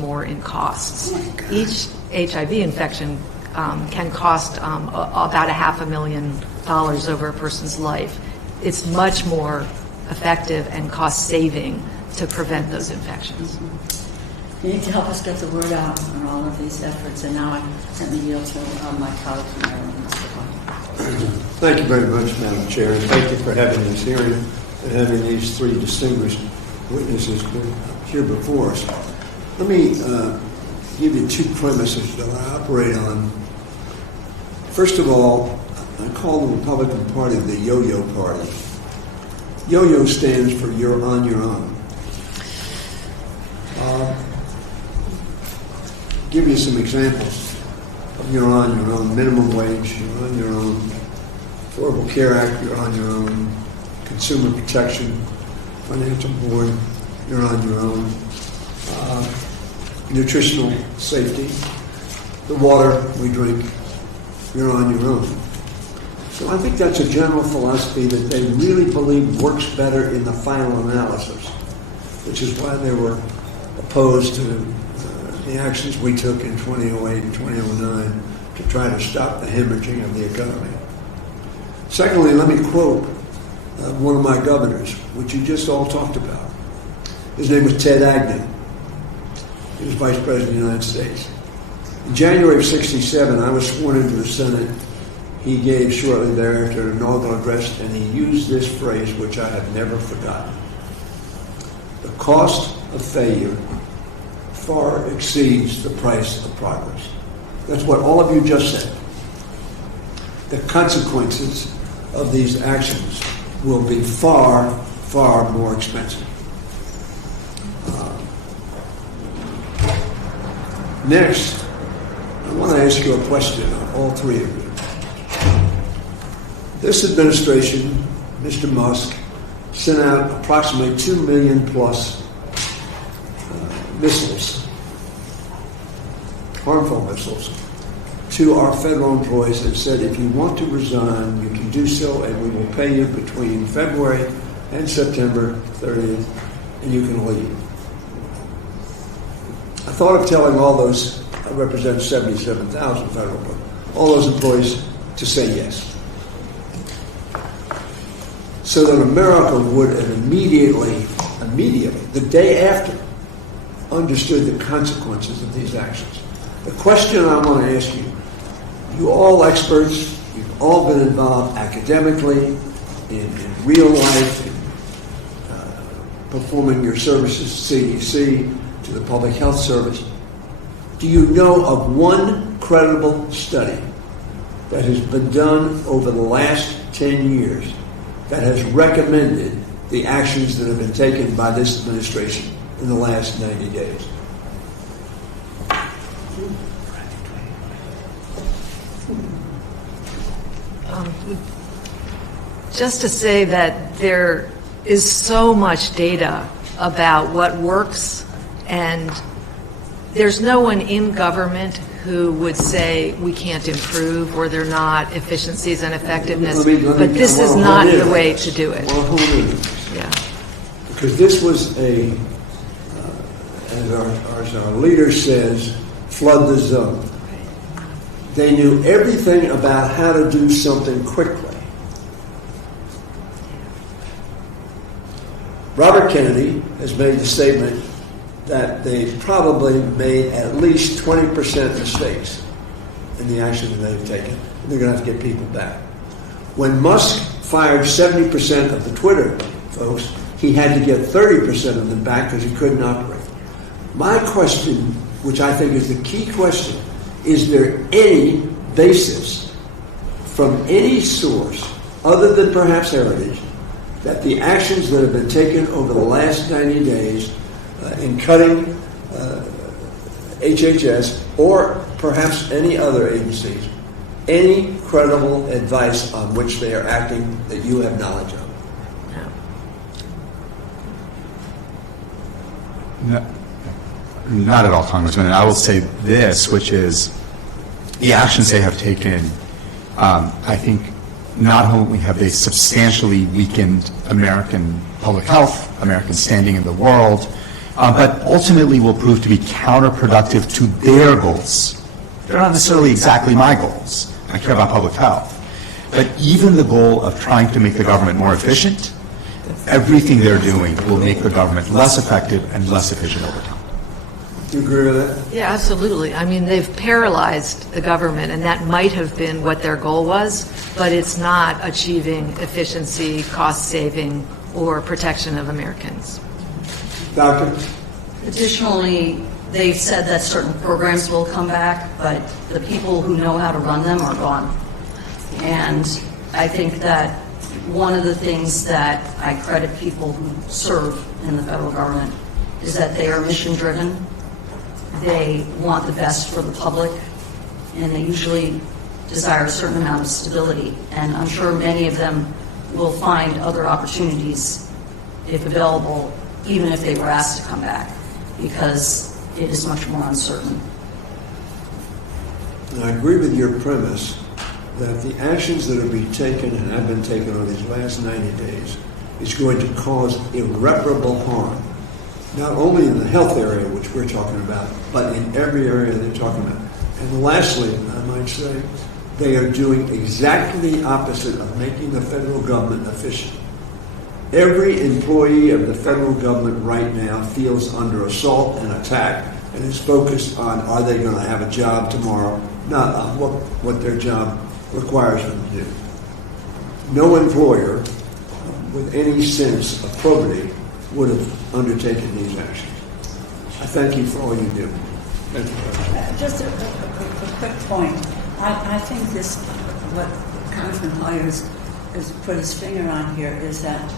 more in costs. Each HIV infection can cost about $500,000 over a person's life. It's much more effective and cost-saving to prevent those infections. You need to help us get the word out on all of these efforts, and now I certainly yield to my colleague from Herald, Mr. White. Thank you very much, Madam Chair, and thank you for having this hearing and having these three distinguished witnesses here before us. Let me give you two premises that I operate on. First of all, I call the Republican Party the yo-yo party. Yo-yo stands for you're on your own. Give you some examples of you're on your own. Minimum wage, you're on your own. Affordable Care Act, you're on your own. Consumer Protection, Financial Board, you're on your own. Nutritional safety, the water we drink, you're on your own. So I think that's a general philosophy that they really believe works better in the final analysis, which is why they were opposed to the actions we took in 2008 and 2009 to try to stop the hemorrhaging of the economy. Secondly, let me quote one of my governors, which you just all talked about. His name was Ted Agnew. He was Vice President of the United States. In January of '67, I was sworn into the Senate. He gave shortly thereafter an inaugural address, and he used this phrase, which I have never forgotten. The cost of failure far exceeds the price of progress. That's what all of you just said. The consequences of these actions will be far, far more expensive. Next, I want to ask you a question of all three of you. This administration, Mr. Musk, sent out approximately 2 million plus missiles, harmful missiles, to our federal employees and said, if you want to resign, you can do so, and we will pay you between February and September 30th, and you can leave. I thought of telling all those, I represent 77,000 federal employees, all those employees to say yes. So that America would have immediately, the day after, understood the consequences of these actions. The question I want to ask you, you all experts, you've all been involved academically, in real life, in, performing your services to CDC, to the Public Health Service. Do you know of one credible study that has been done over the last 10 years that has recommended the actions that have been taken by this administration in the last 90 days? Just to say that there is so much data about what works, and there's no one in government who would say we can't improve or they're not efficiencies and effectiveness, but this is not the way to do it. Yeah. Because this was as our leader says, flood the zone. They knew everything about how to do something quickly. Robert Kennedy has made the statement that they probably made at least 20% mistakes in the action that they've taken. And they're going to have to get people back. When Musk fired 70% of the Twitter folks, he had to get 30% of them back because he couldn't operate. My question, which I think is the key question, is there any basis from any source other than perhaps Heritage that the actions that have been taken over the last 90 days in cutting HHS or perhaps any other agencies, any credible advice on which they are acting that you have knowledge of? No, not at all, Congressman. And I will say this, which is the actions they have taken, I think, not only have they substantially weakened American public health, American standing in the world, but ultimately will prove to be counterproductive to their goals. They're not necessarily exactly my goals. I care about public health. But even the goal of trying to make the government more efficient, everything they're doing will make the government less effective and less efficient over time. Do you agree with that? Yeah, absolutely. I mean, they've paralyzed the government, and that might have been what their goal was, but it's not achieving efficiency, cost saving, or protection of Americans. Doctor? Additionally, they've said that certain programs will come back, but the people who know how to run them are gone. And I think that one of the things that I credit people who serve in the federal government is that they are mission-driven. They want the best for the public, and they usually desire a certain amount of stability. And I'm sure many of them will find other opportunities, if available, even if they were asked to come back, because it is much more uncertain. And I agree with your premise that the actions that are being taken and have been taken over these last 90 days is going to cause irreparable harm, not only in the health area, which we're talking about, but in every area they're talking about. And lastly, I might say, they are doing exactly the opposite of making the federal government efficient. Every employee of the federal government right now feels under assault and attack and is focused on are they going to have a job tomorrow, not on what their job requires them to do. No employer with any sense of probity would have undertaken these actions. I thank you for all you do. Thank you. Just a quick point. I think this, what Congressman Hoyer has put his finger on here is that,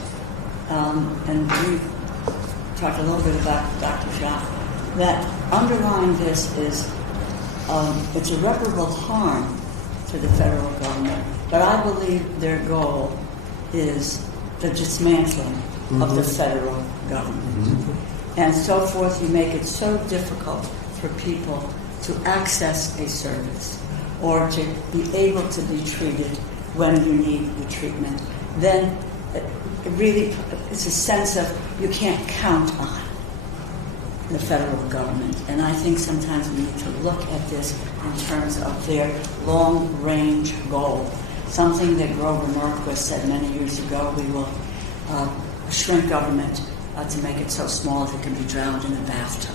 and we talked a little bit about Dr. Shah, that underlying this is it's irreparable harm to the federal government, but I believe their goal is the dismantling of the federal government. And so forth, you make it so difficult for people to access a service or to be able to be treated when you need the treatment. Then it really, it's a sense of you can't count on the federal government. And I think sometimes we need to look at this in terms of their long-range goal. Something that Grover Norquist said many years ago, we will shrink government to make it so small that it can be drowned in a bathtub.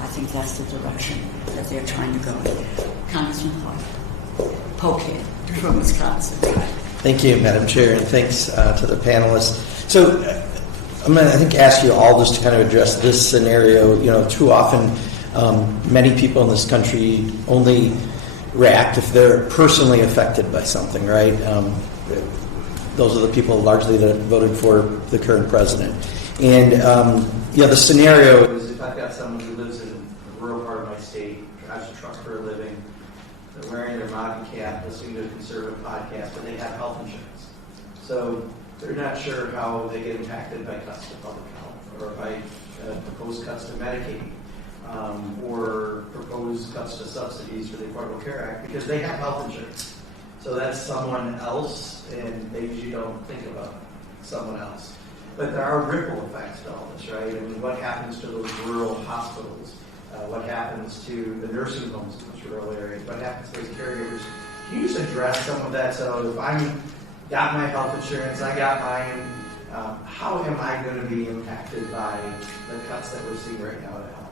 I think that's the direction that they're trying to go in. Congressman Hoyer, polehead from Wisconsin. Thank you, Madam Chair, and thanks to the panelists. So I'm going to, I think, ask you all just to kind of address this scenario. You know, too often, many people in this country only react if they're personally affected by something, right? Those are the people largely that voted for the current president. And, you know, the scenario is if I've got someone who lives in a rural part of my state, drives a truck for a living, they're wearing their Mountain cap, listening to a conservative podcast, but they have health insurance. So they're not sure how they get impacted by cuts to public health or by proposed cuts to Medicaid or proposed cuts to subsidies for the Affordable Care Act because they have health insurance. So that's someone else, and they usually don't think about someone else. But there are ripple effects to all this, right? I mean, what happens to those rural hospitals? What happens to the nursing homes in those rural areas? What happens to those caregivers? Can you just address some of that? So if I'm got my health insurance, I got mine, how am I going to be impacted by the cuts that we're seeing right now at health?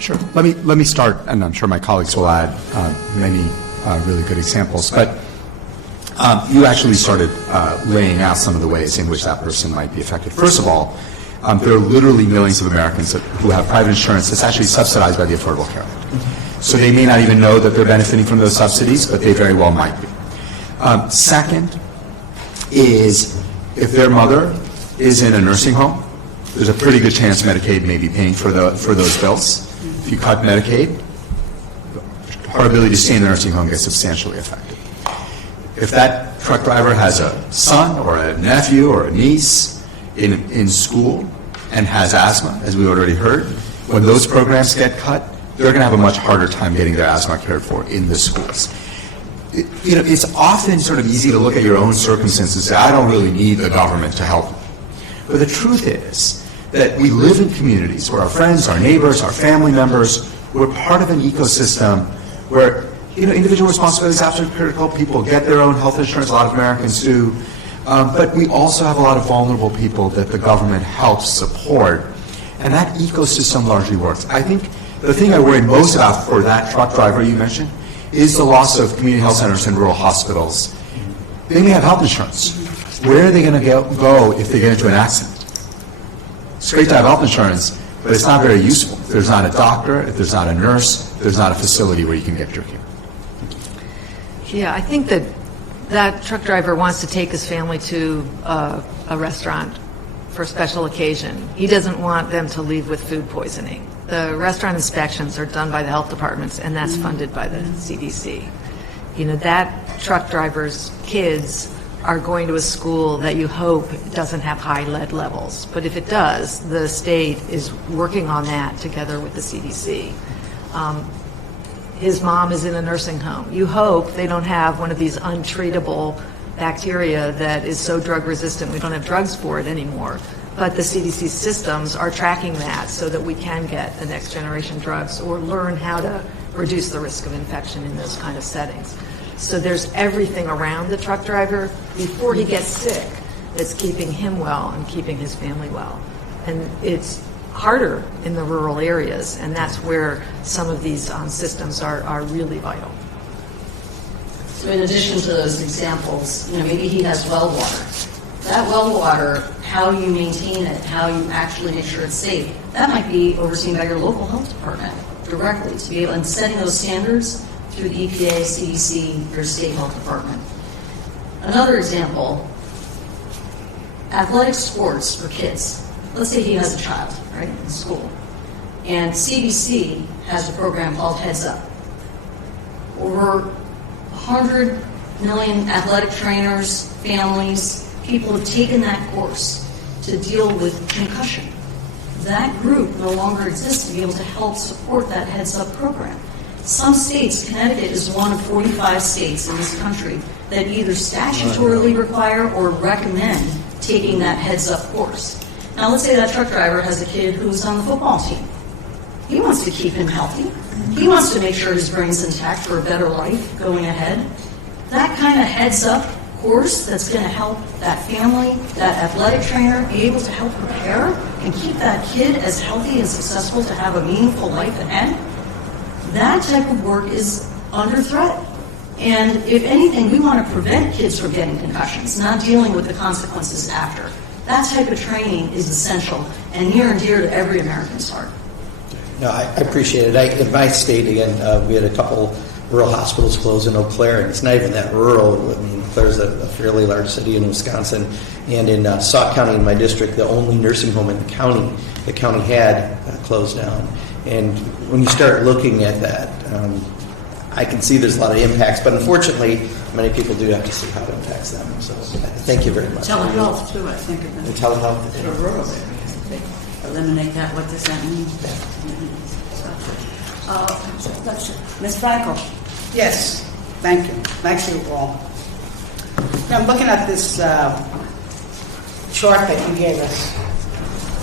Sure. Let me start, and I'm sure my colleagues will add many really good examples. But you actually started laying out some of the ways in which that person might be affected. First of all, there are literally millions of Americans who have private insurance that's actually subsidized by the Affordable Care Act. So they may not even know that they're benefiting from those subsidies, but they very well might be. Second is if their mother is in a nursing home, there's a pretty good chance Medicaid may be paying for those bills. If you cut Medicaid, her ability to stay in the nursing home gets substantially affected. If that truck driver has a son or a nephew or a niece in school and has asthma, as we already heard, when those programs get cut, they're going to have a much harder time getting their asthma cared for in the schools. You know, it's often sort of easy to look at your own circumstances and say, I don't really need the government to help me. But the truth is that we live in communities where our friends, our neighbors, our family members, we're part of an ecosystem where, you know, individual responsibility is absolutely critical. People get their own health insurance, a lot of Americans do. But we also have a lot of vulnerable people that the government helps support. And that ecosystem largely works. I think the thing I worry most about for that truck driver you mentioned is the loss of community health centers and rural hospitals. They may have health insurance. Where are they going to go if they get into an accident? It's great to have health insurance, but it's not very useful. If there's not a doctor, if there's not a nurse, there's not a facility where you can get your care. Yeah, I think that truck driver wants to take his family to a restaurant for a special occasion. He doesn't want them to leave with food poisoning. The restaurant inspections are done by the health departments, and that's funded by the CDC. You know, that truck driver's kids are going to a school that you hope doesn't have high lead levels. But if it does, the state is working on that together with the CDC. His mom is in a nursing home. You hope they don't have one of these untreatable bacteria that is so drug resistant we don't have drugs for it anymore. But the CDC systems are tracking that so that we can get the next generation drugs or learn how to reduce the risk of infection in those kind of settings. So there's everything around the truck driver before he gets sick that's keeping him well and keeping his family well. And it's harder in the rural areas, and that's where some of these systems are really vital. So in addition to those examples, you know, maybe he has well water. That well water, how you maintain it, how you actually make sure it's safe, that might be overseen by your local health department directly to be able, and setting those standards through the EPA, CDC, your state health department. Another example, athletic sports for kids. Let's say he has a child, right, in school. And CDC has a program called Heads Up. Over 100 million athletic trainers, families, people have taken that course to deal with concussion. That group no longer exists to be able to help support that Heads Up program. Some states, Connecticut is one of 45 states in this country that either statutorily require or recommend taking that Heads Up course. Now let's say that truck driver has a kid who's on the football team. He wants to keep him healthy. He wants to make sure his brain's intact for a better life going ahead. That kind of Heads Up course that's going to help that family, that athletic trainer be able to help prepare and keep that kid as healthy and successful to have a meaningful life ahead. That type of work is under threat And if anything, we want to prevent kids from getting concussions, not dealing with the consequences after. That type of training is essential and near and dear to every American's heart. No, I appreciate it. In my state, again, we had a couple rural hospitals close in Eau Claire, and it's not even that rural. I mean, Eau Claire is a fairly large city in Wisconsin. And in Sauk County, in my district, the only nursing home in the county had closed down. And when you start looking at that, I can see there's a lot of impacts, but unfortunately, many people do have to see how it impacts them. So thank you very much. Telehealth, too, I think. And telehealth. For rural areas. They eliminate that, what does that mean? Ms. Frankel. Yes, thank you. Thank you all. Now, I'm looking at this chart that you gave us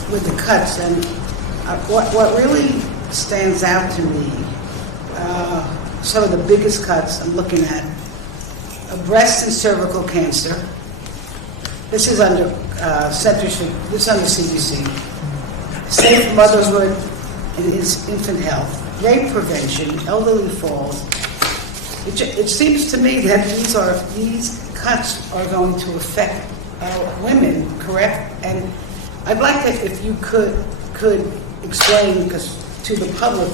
with the cuts, and what really stands out to me, some of the biggest cuts I'm looking at, breast and cervical cancer. This is under Centers for, this is under CDC. Safe motherhood and infant health, rape prevention, elderly falls. It seems to me that these cuts are going to affect women, correct? And I'd like that if you could explain to the public.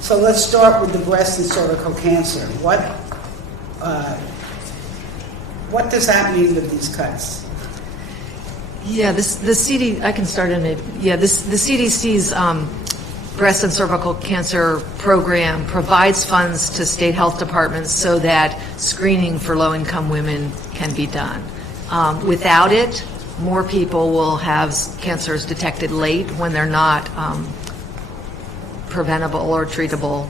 So let's start with the breast and cervical cancer. What does that mean with these cuts? Yeah, I can start in it. Yeah, the CDC's breast and cervical cancer program provides funds to state health departments so that screening for low-income women can be done. Without it, more people will have cancers detected late when they're not preventable or treatable,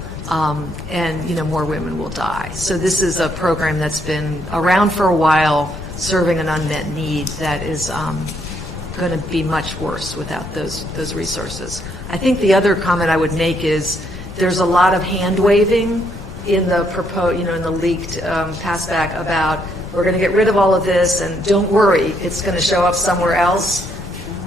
and more women will die. So this is a program that's been around for a while, serving an unmet need that is going to be much worse without those resources. I think the other comment I would make is there's a lot of hand waving in the in the leaked passback about we're going to get rid of all of this and don't worry, it's going to show up somewhere else.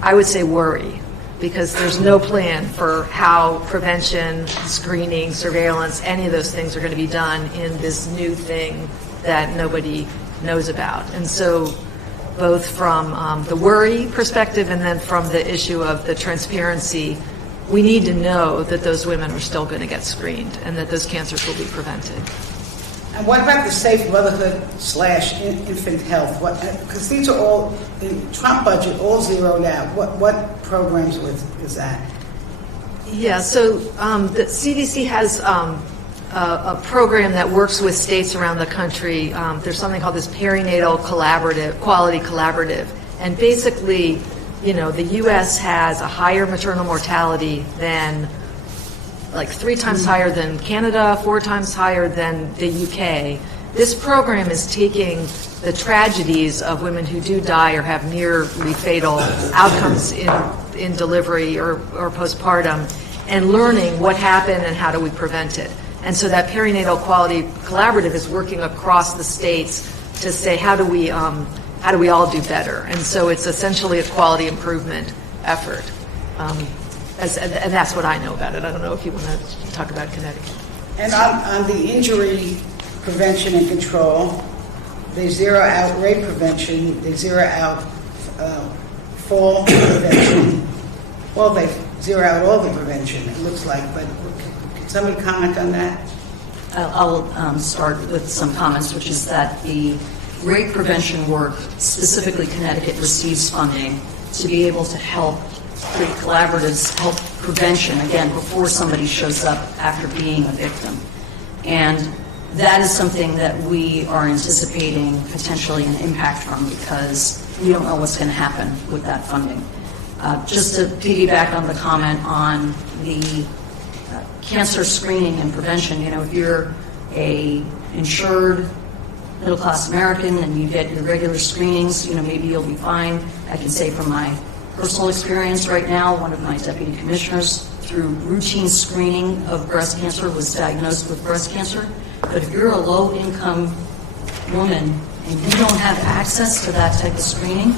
I would say worry, because there's no plan for how prevention, screening, surveillance, any of those things are going to be done in this new thing that nobody knows about. And so both from the worry perspective and then from the issue of the transparency, we need to know that those women are still going to get screened and that those cancers will be prevented. And what about the safe motherhood / infant health? Because these are all, in Trump budget, all zeroed out. What programs is that? Yeah, so the CDC has a program that works with states around the country. There's something called this perinatal quality collaborative. And basically, the U.S. has a higher maternal mortality than, like 3 times higher than Canada, 4 times higher than the UK. This program is taking the tragedies of women who do die or have nearly fatal outcomes in delivery or postpartum and learning what happened and how do we prevent it. And so that perinatal quality collaborative is working across the states to say how do we all do better. And so it's essentially a quality improvement effort. And that's what I know about it. I don't know if you want to talk about Connecticut. And on the injury prevention and control, they zero out rape prevention, they zero out fall prevention. Well, they zero out all the prevention, it looks like, but can somebody comment on that? I'll start with some comments, which is that the rape prevention work, specifically Connecticut, receives funding to be able to help create collaboratives, help prevention, again, before somebody shows up after being a victim. And that is something that we are anticipating potentially an impact from because we don't know what's going to happen with that funding. Just to piggyback on the comment on the cancer screening and prevention, if you're a insured middle-class American and you get your regular screenings, maybe you'll be fine. I can say from my personal experience right now, one of my deputy commissioners, through routine screening of breast cancer, was diagnosed with breast cancer. But if you're a low-income woman and you don't have access to that type of screening,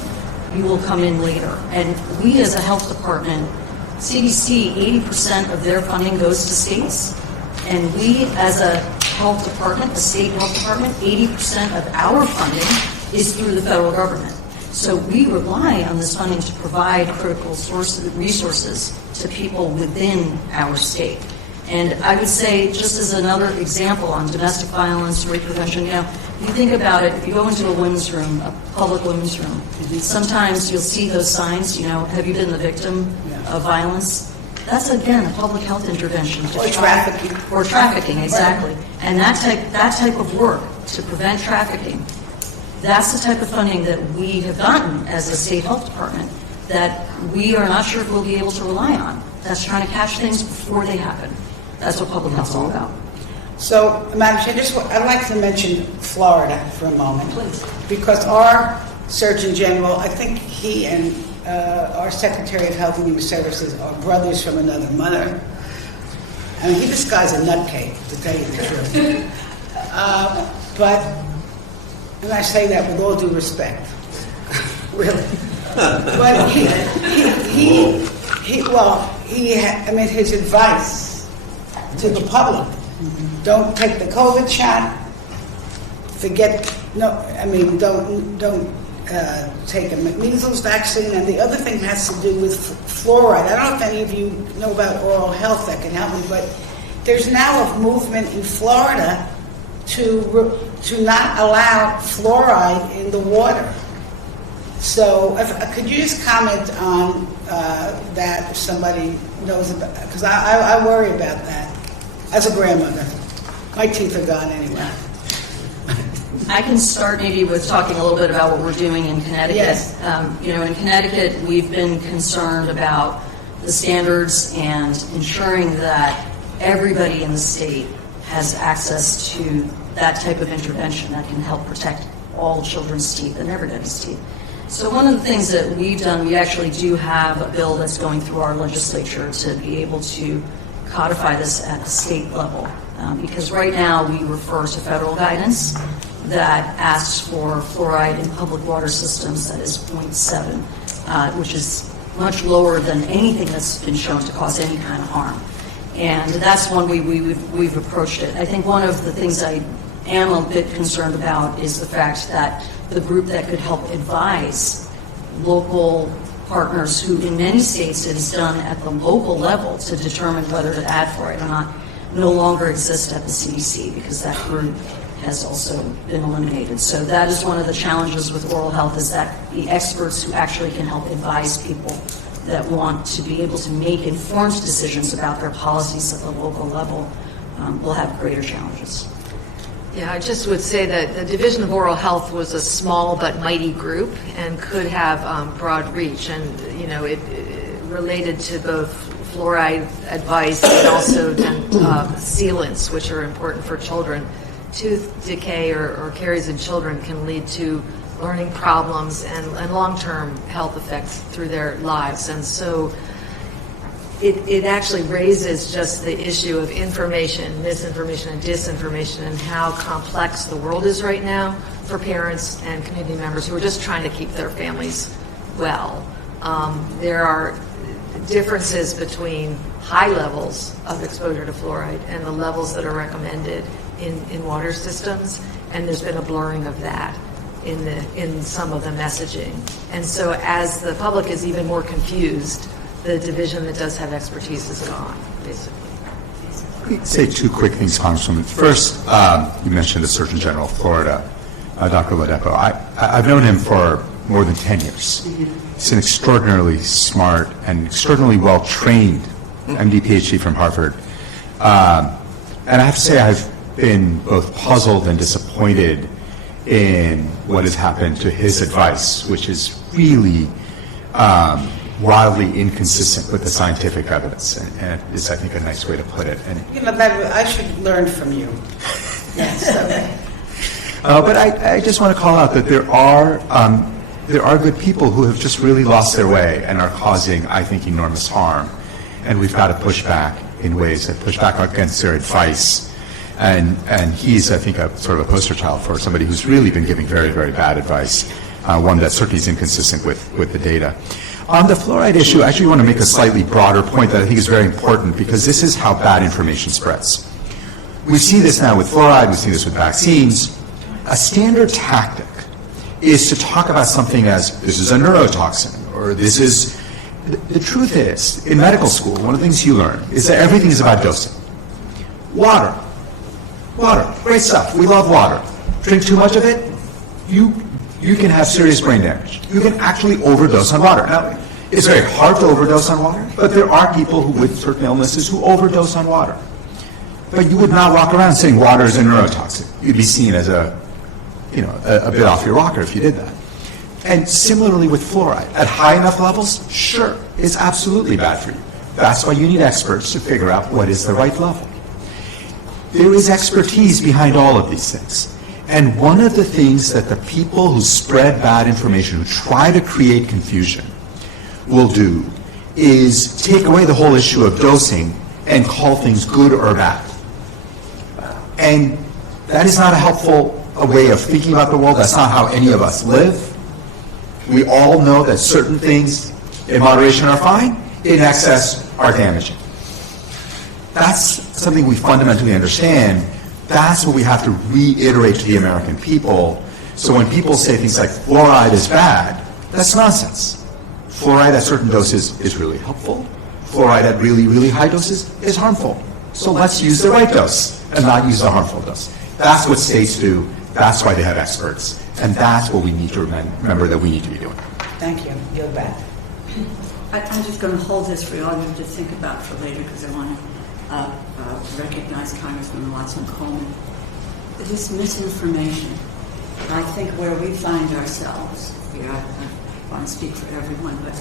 you will come in later. And we as a health department, CDC, 80% of their funding goes to states. And we as a health department, the state health department, 80% of our funding is through the federal government. So we rely on this funding to provide critical resources to people within our state. And I would say, just as another example on domestic violence, rape prevention, you think about it, if you go into a women's room, a public women's room, sometimes you'll see those signs, have you been the victim of violence? That's, again, a public health intervention. Or trafficking. Or trafficking, exactly. And that type of work to prevent trafficking, that's the type of funding that we have gotten as a state health department that we are not sure if we'll be able to rely on. That's trying to catch things before they happen. That's what public health is all about. So, Madam Chair, I'd like to mention Florida for a moment. Please. Because our Surgeon General, I think he and our Secretary of Health and Human Services are brothers from another mother. I mean, this guy's a nutcase, to tell you the truth. But, and I say that with all due respect, really. But his advice to the public, don't take the COVID shot, don't take a measles vaccine, and the other thing has to do with fluoride. I don't know if any of you know about oral health that can help me, but there's now a movement in Florida to not allow fluoride in the water. So could you just comment on that if somebody knows about, because I worry about that as a grandmother. My teeth are gone anyway. I can start maybe with talking a little bit about what we're doing in Connecticut. Yes. In Connecticut, we've been concerned about the standards and ensuring that everybody in the state has access to that type of intervention that can help protect all children's teeth and everybody's teeth. So one of the things that we've done, we actually do have a bill that's going through our legislature to be able to codify this at the state level. Because right now we refer to federal guidance that asks for fluoride in public water systems that is 0.7, which is much lower than anything that's been shown to cause any kind of harm. And that's one way we've approached it. I think one of the things I am a bit concerned about is the fact that the group that could help advise local partners who in many states it is done at the local level to determine whether to add fluoride or not no longer exist at the CDC because that group has also been eliminated. So that is one of the challenges with oral health is that the experts who actually can help advise people that want to be able to make informed decisions about their policies at the local level will have greater challenges. Yeah, I just would say that the Division of Oral Health was a small but mighty group and could have broad reach, and it related to both fluoride advice and also sealants, which are important for children. Tooth decay or caries in children can lead to learning problems and long-term health effects through their lives, and so it actually raises just the issue of information, misinformation, and disinformation, and how complex the world is right now for parents and community members who are just trying to keep their families well. There are differences between high levels of exposure to fluoride and the levels that are recommended in water systems, and there's been a blurring of that in some of the messaging. And so as the public is even more confused, the division that does have expertise is gone, basically. Let me say two quick things, Congresswoman. First, you mentioned the Surgeon General of Florida, Dr. Ladepo. I've known him for more than 10 years. He's an extraordinarily smart and extraordinarily well-trained MD, PhD from Harvard. And I have to say I've been both puzzled and disappointed in what has happened to his advice, which is really wildly inconsistent with the scientific evidence, and is, I think, a nice way to put it. And I should learn from you. Yes, okay. But I just want to call out that there are good people who have just really lost their way and are causing, I think, enormous harm, and we've got to push back in ways that push back against their advice. And he's, I think, a sort of a poster child for somebody who's really been giving very, very bad advice, one that certainly is inconsistent with the data. On the fluoride issue, I actually want to make a slightly broader point that I think is very important, because this is how bad information spreads. We see this now with fluoride, we see this with vaccines. A standard tactic is to talk about something as, this is a neurotoxin, or this is, the truth is, in medical school, one of the things you learn is that everything is about dosing. Water, great stuff, we love water. Drink too much of it, you can have serious brain damage. You can actually overdose on water. Now, it's very hard to overdose on water, but there are people who, with certain illnesses, who overdose on water. But you would not walk around saying water is a neurotoxin. You'd be seen as a bit off your rocker if you did that. And similarly with fluoride, at high enough levels, sure, it's absolutely bad for you. That's why you need experts to figure out what is the right level. There is expertise behind all of these things. And one of the things that the people who spread bad information, who try to create confusion, will do is take away the whole issue of dosing and call things good or bad. And that is not a helpful way of thinking about the world. That's not how any of us live. We all know that certain things in moderation are fine, in excess are damaging. That's something we fundamentally understand. That's what we have to reiterate to the American people. So when people say things like fluoride is bad, that's nonsense. Fluoride at certain doses is really helpful. Fluoride at really, really high doses is harmful. So let's use the right dose and not use the harmful dose. That's what states do. That's why they have experts. And that's what we need to remember that we need to be doing. Thank you. You're back. I'm just going to hold this for all of you to think about for later because I want to recognize Congressman Watson-Coleman. This misinformation, I think where we find ourselves here, I want to speak for everyone, but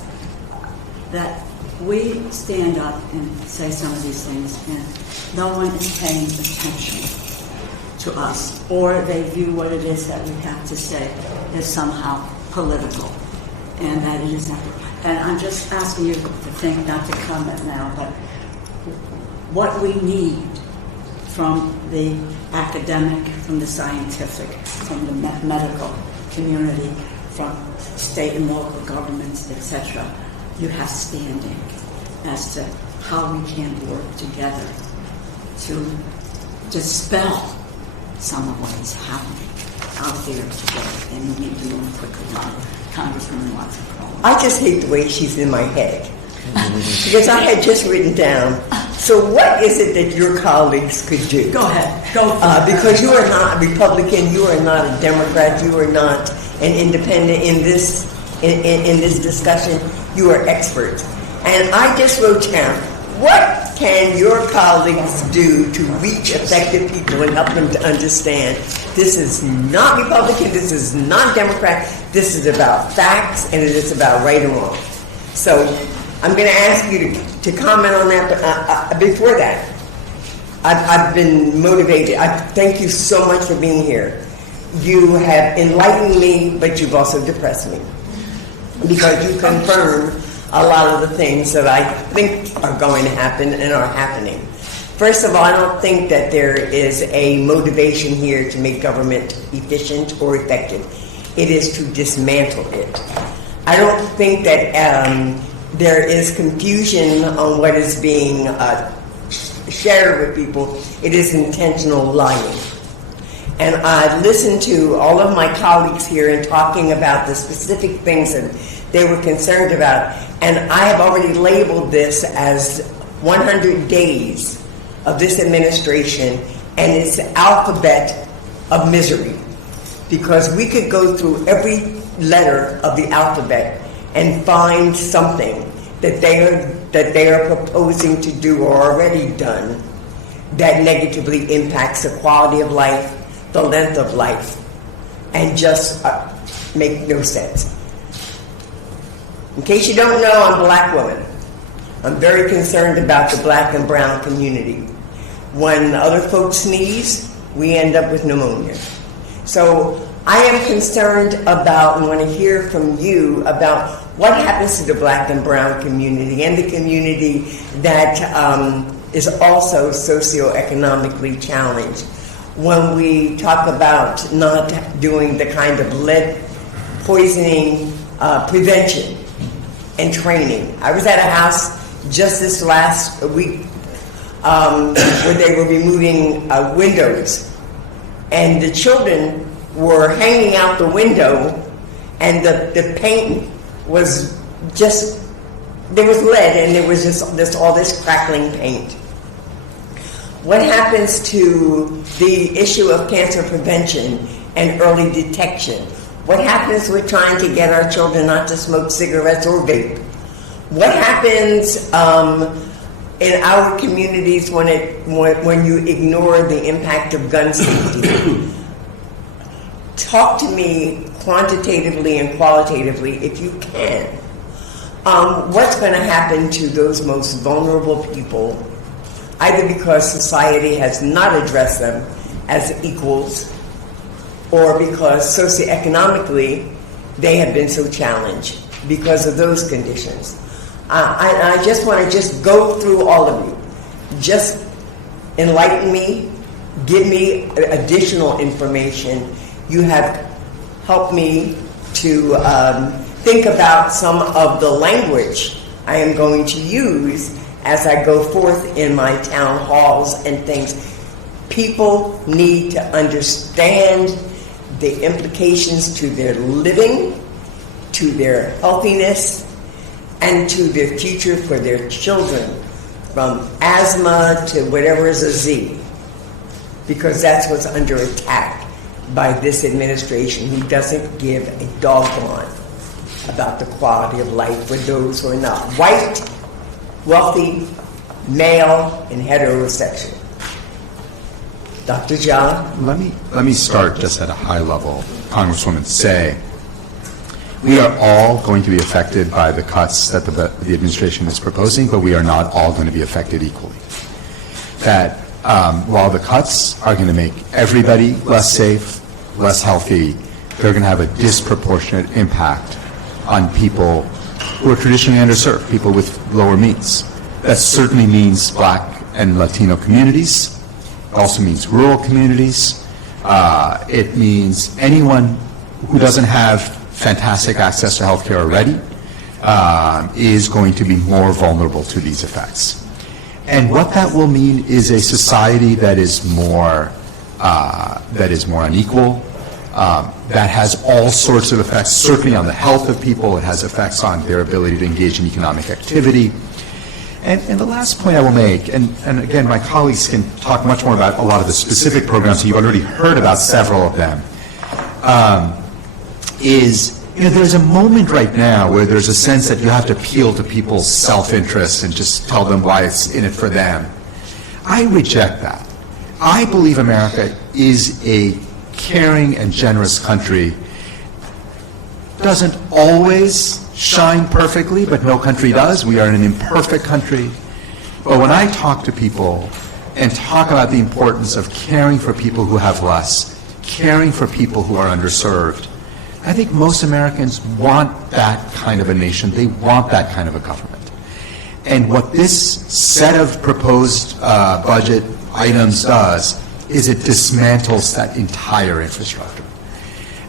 that we stand up and say some of these things and no one is paying attention to us, or they view what it is that we have to say as somehow political, and that it is not. And I'm just asking you to think, not to comment now, but what we need from the academic, from the scientific, from the medical community, from state and local governments, etc. You have standing as to how we can work together to dispel some of what is happening out there today, and we need to move quickly on. Congresswoman Watson-Coleman. I just hate the way she's in my head. Because I had just written down, so what is it that your colleagues could do? Go ahead. Go. Because you are not a Republican, you are not a Democrat, you are not an independent in this discussion. You are experts. And I just wrote down, what can your colleagues do to reach affected people and help them to understand this is not Republican, this is not Democrat, this is about facts and it is about right and wrong. So I'm going to ask you to comment on that, but before that, I've been motivated. I thank you so much for being here. You have enlightened me, but you've also depressed me because you confirm a lot of the things that I think are going to happen and are happening. First of all, I don't think that there is a motivation here to make government efficient or effective. It is to dismantle it. I don't think that there is confusion on what is being shared with people. It is intentional lying. And I've listened to all of my colleagues here in talking about the specific things that they were concerned about. And I have already labeled this as 100 days of this administration and its alphabet of misery. Because we could go through every letter of the alphabet and find something that they are proposing to do or already done that negatively impacts the quality of life, the length of life, and just make no sense. In case you don't know, I'm a black woman. I'm very concerned about the black and brown community. When other folks sneeze, we end up with pneumonia. So I am concerned about and want to hear from you about what happens to the black and brown community and the community that is also socioeconomically challenged. When we talk about not doing the kind of lead poisoning prevention and training. I was at a house just this last week where they were removing windows. And the children were hanging out the window, and the paint was just, there was lead, and there was just all this crackling paint. What happens to the issue of cancer prevention and early detection? What happens with trying to get our children not to smoke cigarettes or vape? What happens in our communities when you ignore the impact of gun safety? Talk to me quantitatively and qualitatively, if you can. What's going to happen to those most vulnerable people, either because society has not addressed them as equals, or because socioeconomically they have been so challenged because of those conditions. I just want to go through all of you. Just enlighten me, give me additional information. You have helped me to think about some of the language I am going to use as I go forth in my town halls and things. People need to understand the implications to their living, to their healthiness, and to their future for their children, from asthma to whatever is a Z, because that's what's under attack by this administration, who doesn't give a doggone about the quality of life for those who are not white, wealthy, male, and heterosexual. Dr. Jala? Let me start just at a high level, Congresswoman. Say, we are all going to be affected by the cuts that the administration is proposing, but we are not all going to be affected equally. That while the cuts are going to make everybody less safe, less healthy, they're going to have a disproportionate impact on people who are traditionally underserved, people with lower means. That certainly means Black and Latino communities. It also means rural communities. It means anyone who doesn't have fantastic access to health care already is going to be more vulnerable to these effects. And what that will mean is a society that is more unequal, that has all sorts of effects, certainly on the health of people. It has effects on their ability to engage in economic activity. And the last point I will make, and again, my colleagues can talk much more about a lot of the specific programs, and you've already heard about several of them, is, there's a moment right now where there's a sense that you have to appeal to people's self-interest and just tell them why it's in it for them. I reject that. I believe America is a caring and generous country. Doesn't always shine perfectly, but no country does. We are an imperfect country. But when I talk to people and talk about the importance of caring for people who have less, caring for people who are underserved, I think most Americans want that kind of a nation. They want that kind of a government. And what this set of proposed budget items does is it dismantles that entire infrastructure.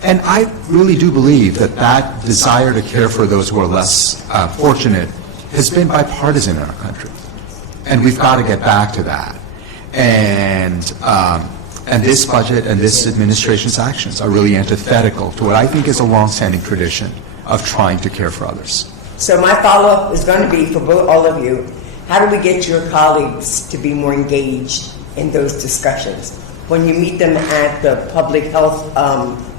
And I really do believe that that desire to care for those who are less fortunate has been bipartisan in our country. And we've got to get back to that. And this budget and this administration's actions are really antithetical to what I think is a long-standing tradition of trying to care for others. So my follow-up is going to be for all of you. How do we get your colleagues to be more engaged in those discussions? When you meet them at the public health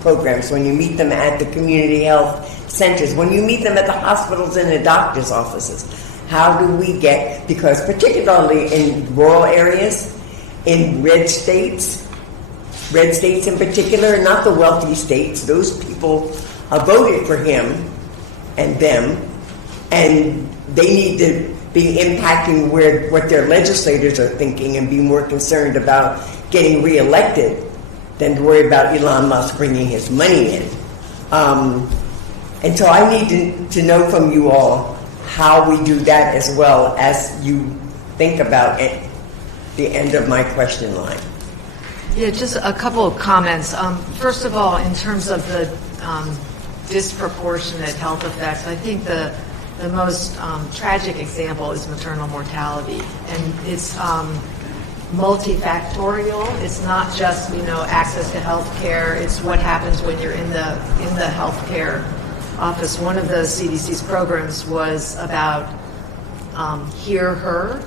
programs, when you meet them at the community health centers, when you meet them at the hospitals and the doctor's offices, how do we get, because particularly in rural areas, in red states in particular, not the wealthy states, those people voted for him and them, and they need to be impacting what their legislators are thinking and be more concerned about getting reelected than to worry about Elon Musk bringing his money in. And so I need to know from you all how we do that as well as you think about it, the end of my question line. Yeah, just a couple of comments. First of all, in terms of the disproportionate health effects, I think the the most tragic example is maternal mortality, and it's multifactorial. It's not just access to health care. It's what happens when you're in the health care office. One of the CDC's programs was about hear her,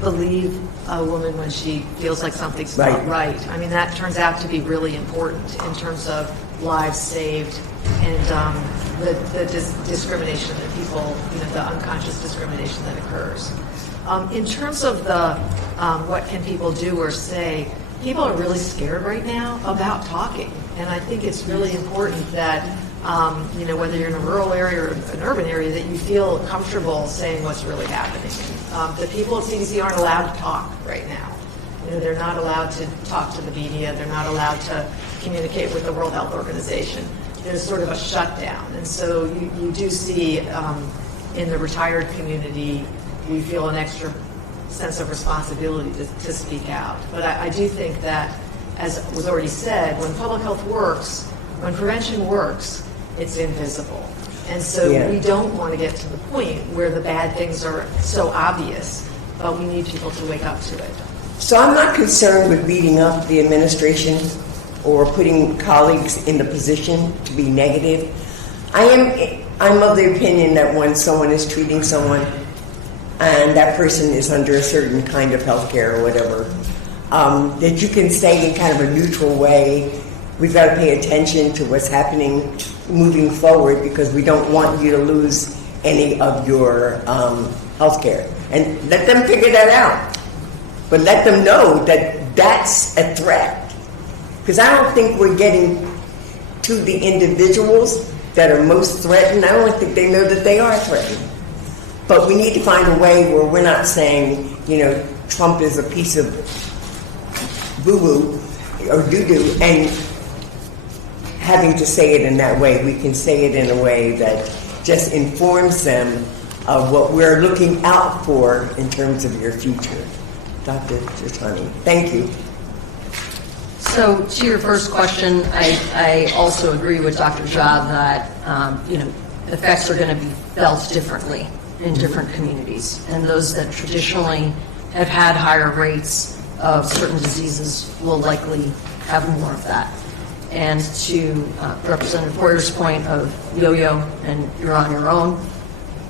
believe a woman when she feels like something's not right. I mean, that turns out to be really important in terms of lives saved and the discrimination that people, the unconscious discrimination that occurs. In terms of the what can people do or say, people are really scared right now about talking, and I think it's really important that whether you're in a rural area or an urban area, that you feel comfortable saying what's really happening. The people at CDC aren't allowed to talk right now. They're not allowed to talk to the media. They're not allowed to communicate with the World Health Organization. There's sort of a shutdown, and so you do see in the retired community, we feel an extra sense of responsibility to speak out. But I do think that, as was already said, when public health works, when prevention works, it's invisible. And so we don't want to get to the point where the bad things are so obvious, but we need people to wake up to it. So I'm not concerned with beating up the administration or putting colleagues in the position to be negative. I'm of the opinion that when someone is treating someone and that person is under a certain kind of health care or whatever, that you can say in kind of a neutral way, we've got to pay attention to what's happening moving forward because we don't want you to lose any of your health care. And let them figure that out. But let them know that that's a threat. Because I don't think we're getting to the individuals that are most threatened. I don't think they know that they are threatened. But we need to find a way where we're not saying, Trump is a piece of boo-boo or doo-doo, and having to say it in that way. We can say it in a way that just informs them of what we're looking out for in terms of your future. Dr. Chitani, thank you. So to your first question, I also agree with Dr. Jha that effects are going to be felt differently in different communities, and those that traditionally have had higher rates of certain diseases will likely have more of that. And to Representative Poyer's point of yo-yo and you're on your own,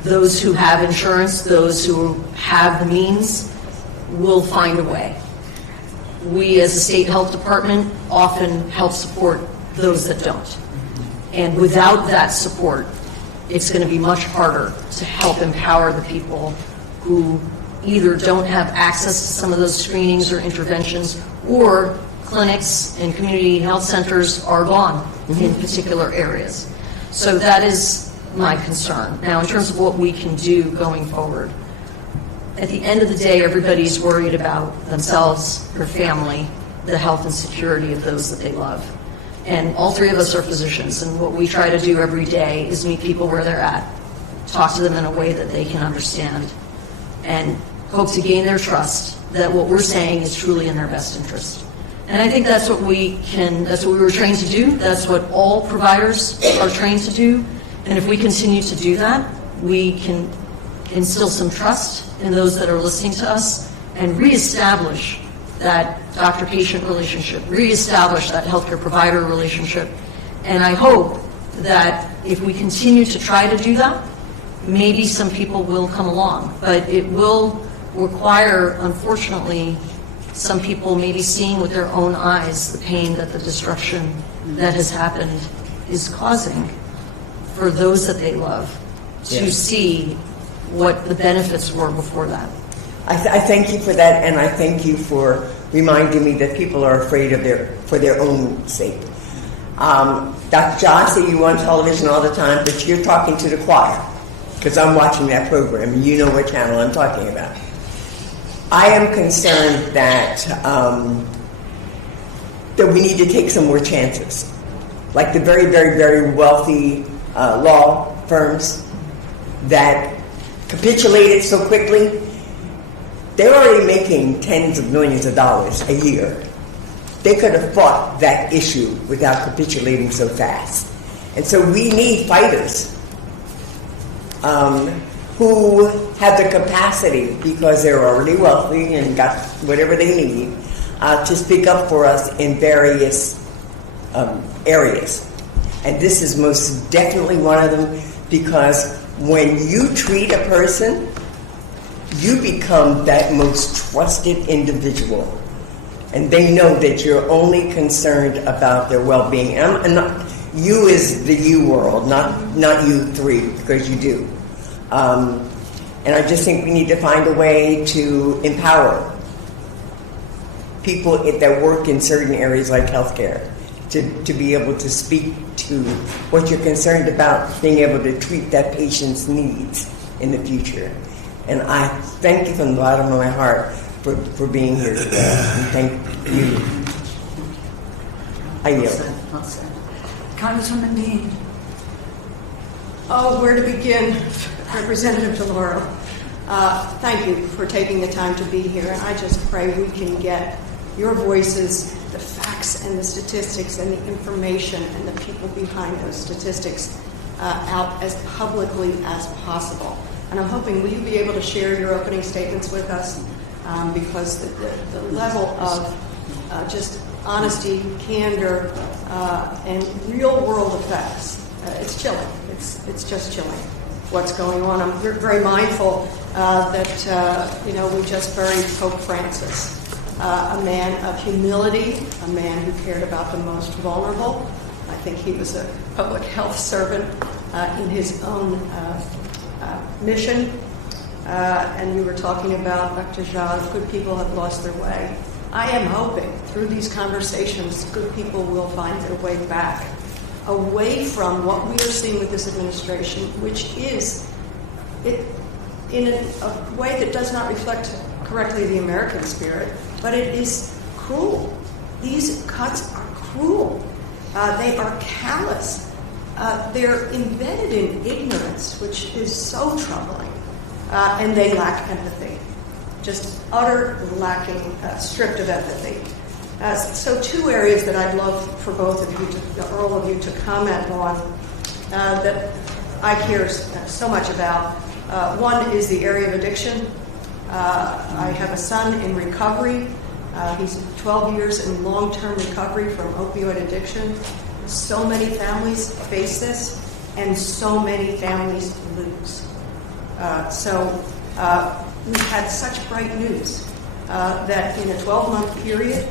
those who have insurance, those who have the means, will find a way. We as a state health department often help support those that don't. And without that support, it's going to be much harder to help empower the people who either don't have access to some of those screenings or interventions, or clinics and community health centers are gone in particular areas. So that is my concern. Now, in terms of what we can do going forward, at the end of the day, everybody's worried about themselves, their family, the health and security of those that they love. And all three of us are physicians, and what we try to do every day is meet people where they're at, talk to them in a way that they can understand, and hope to gain their trust that what we're saying is truly in their best interest. And I think that's what we were trained to do. That's what all providers are trained to do. And if we continue to do that, we can instill some trust in those that are listening to us and reestablish that doctor-patient relationship, reestablish that healthcare provider relationship. And I hope that if we continue to try to do that, maybe some people will come along. But it will require, unfortunately, some people maybe seeing with their own eyes the pain that the destruction that has happened is causing for those that they love, to see what the benefits were before that. I thank you for that, and I thank you for reminding me that people are afraid of for their own sake. Dr. Jha, I see you on television all the time, but you're talking to the choir, because I'm watching that program, and you know what channel I'm talking about. I am concerned that that we need to take some more chances. Like the very, very, very wealthy law firms that capitulated so quickly, they're already making tens of millions of dollars a year. They could have fought that issue without capitulating so fast. And so we need fighters. who have the capacity, because they're already wealthy and got whatever they need, to speak up for us in various areas. And this is most definitely one of them, because when you treat a person, you become that most trusted individual. And they know that you're only concerned about their well-being. And not, you is the you world, not you three, because you do. And I just think we need to find a way to empower people that work in certain areas like healthcare to be able to speak to what you're concerned about, being able to treat that patient's needs in the future. And I thank you from the bottom of my heart for being here today. And thank you. I yield. Well said. Congresswoman Dean. Oh, where to begin, Representative DeLauro? Thank you for taking the time to be here, and I just pray we can get your voices, the facts and the statistics and the information and the people behind those statistics out as publicly as possible. And I'm hoping, will you be able to share your opening statements with us? Because the level of just honesty, candor, and real-world effects, it's chilling. It's just chilling what's going on. I'm very mindful that we just buried Pope Francis, a man of humility, a man who cared about the most vulnerable. I think he was a public health servant in his own mission. And we were talking about, Dr. Jha, good people have lost their way. I am hoping through these conversations, good people will find their way back, away from what we are seeing with this administration, which is in a way that does not reflect correctly the American spirit, but it is cruel. These cuts are cruel. They are callous. They're embedded in ignorance, which is so troubling. And they lack empathy, just utter lacking, stripped of empathy. So two areas that I'd love for both of you, all of you, to comment on that I care so much about. One is the area of addiction. I have a son in recovery. He's 12 years in long-term recovery from opioid addiction. So many families face this, and so many families lose. We've had such bright news that in a 12-month period,